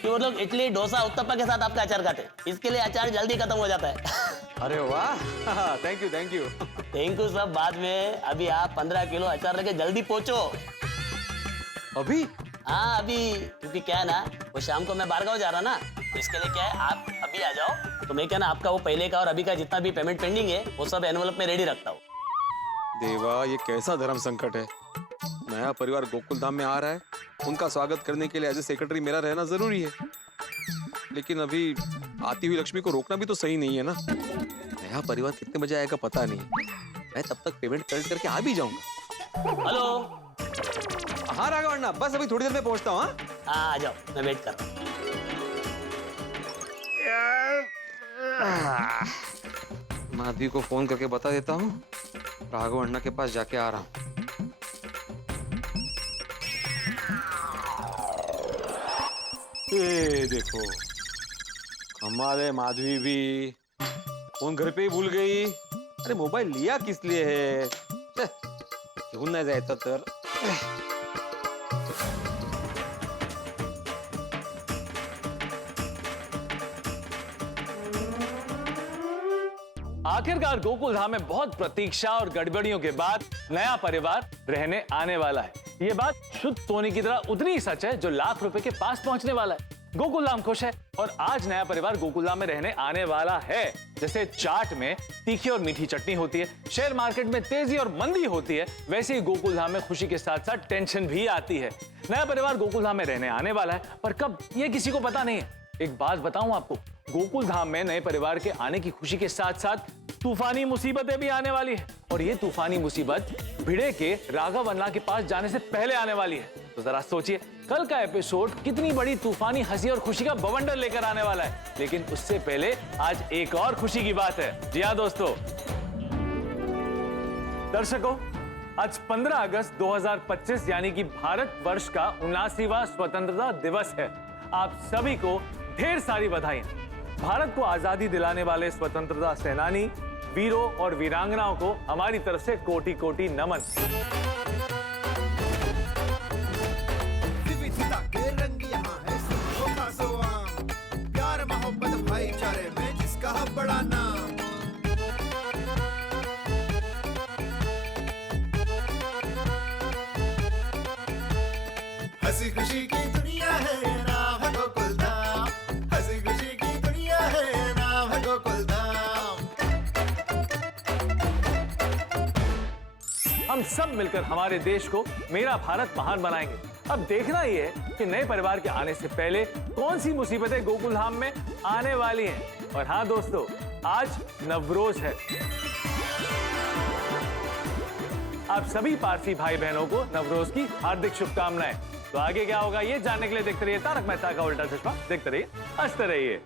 कि वो लोग इडली डोसा उत्तप्पा के साथ आपका अचार खाते, इसके लिए अचार जल्दी खत्म हो जाता है। अरे वाह, thank you thank you. Thank you सब बाद में, अभी आप 15 किलो अचार लेके जल्दी पहुंचो। अभी? हाँ अभी, क्योंकि क्या है ना, वो शाम को मैं बारगांव जा रहा ना, तो इसके लिए क्या है, आप अभी आ जाओ तो मैं क्या ना आपका वो पहले का और अभी का जितना भी पेमेंट पेंडिंग है वो सब एनवलप में रेडी रखता हूँ। देवा, ये कैसा धर्म संकट है। नया परिवार गोकुल धाम में आ रहा है, उनका स्वागत करने के लिए एज ए सेक्रेटरी मेरा रहना जरूरी है, लेकिन अभी आती हुई लक्ष्मी को रोकना भी तो सही नहीं है ना। नया परिवार कितने बजे आएगा पता नहीं, मैं तब तक पेमेंट क्रेडिट करके आ भी जाऊंगा। हेलो। हाँ राघवन्ना, बस अभी थोड़ी देर में पहुंचता हूँ। हाँ आ जाओ, मैं वेट कर रहा हूँ। माधवी को फोन करके बता देता हूँ, राघवन्ना के पास जाके आ रहा हूँ। ये देखो, कमाल है, माधवी भी फोन घर पे ही भूल गई। अरे मोबाईल लिया किस लिए है? घेऊन नाही जायचं तर। आखिरकार गोकुल धाम में बहुत प्रतीक्षा और गड़बड़ियों के बाद नया परिवार रहने आने वाला है। ये बात शुद्ध सोने की तरह उतनी ही सच है जो लाख रुपए के पास पहुंचने वाला है। गोकुल धाम खुश है और आज नया परिवार गोकुल धाम में रहने आने वाला है। जैसे चाट में तीखी और मीठी चटनी होती है, शेयर मार्केट में तेजी और मंदी होती है, वैसे ही गोकुल धाम में खुशी के साथ साथ टेंशन भी आती है। नया परिवार गोकुल धाम में रहने आने वाला है, पर कब ये किसी को पता नहीं है। एक बात बताऊं आपको, गोकुल धाम में नए परिवार के आने की खुशी के साथ साथ तूफानी मुसीबतें भी आने वाली है, और ये तूफानी मुसीबत भिड़े के राघवन्ना के पास जाने से पहले आने वाली है। तो जरा सोचिए कल का एपिसोड कितनी बड़ी तूफानी हंसी और खुशी का बवंडर लेकर आने वाला है। लेकिन उससे पहले आज एक और खुशी की बात है। जी हाँ दोस्तों, दर्शकों, आज 15 अगस्त 2025 यानी कि भारत वर्ष का 79वां स्वतंत्रता दिवस है। आप सभी को ढेर सारी बधाई। भारत को आजादी दिलाने वाले स्वतंत्रता सेनानी, वीरों और वीरांगनाओं को हमारी तरफ से कोटि कोटि नमन। विविधता के रंग यहाँ है, सबको खासो आम, प्यार मोहब्बत भाईचारे में जिसका बड़ा नाम। हंसी खुशी की दुनिया है, ये नाम है गोकुलधाम। हंसी खुशी की दुनिया है, ये नाम है गोकुलधाम। हम सब मिलकर हमारे देश को मेरा भारत महान बनाएंगे। अब देखना ही है कि नए परिवार के आने से पहले कौन सी मुसीबतें गोकुल धाम में आने वाली हैं। और हाँ दोस्तों, आज नवरोज है। आप सभी पारसी भाई बहनों को नवरोज की हार्दिक शुभकामनाएं। तो आगे क्या होगा ये जानने के लिए देखते रहिए तारक मेहता का उल्टा चश्मा। देखते रहिए, हंसते रहिए।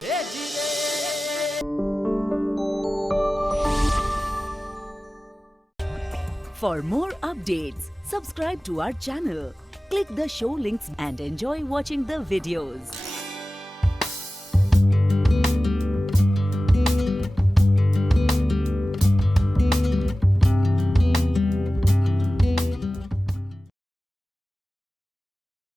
For more updates, subscribe to our channel, click the show links and enjoy watching the videos.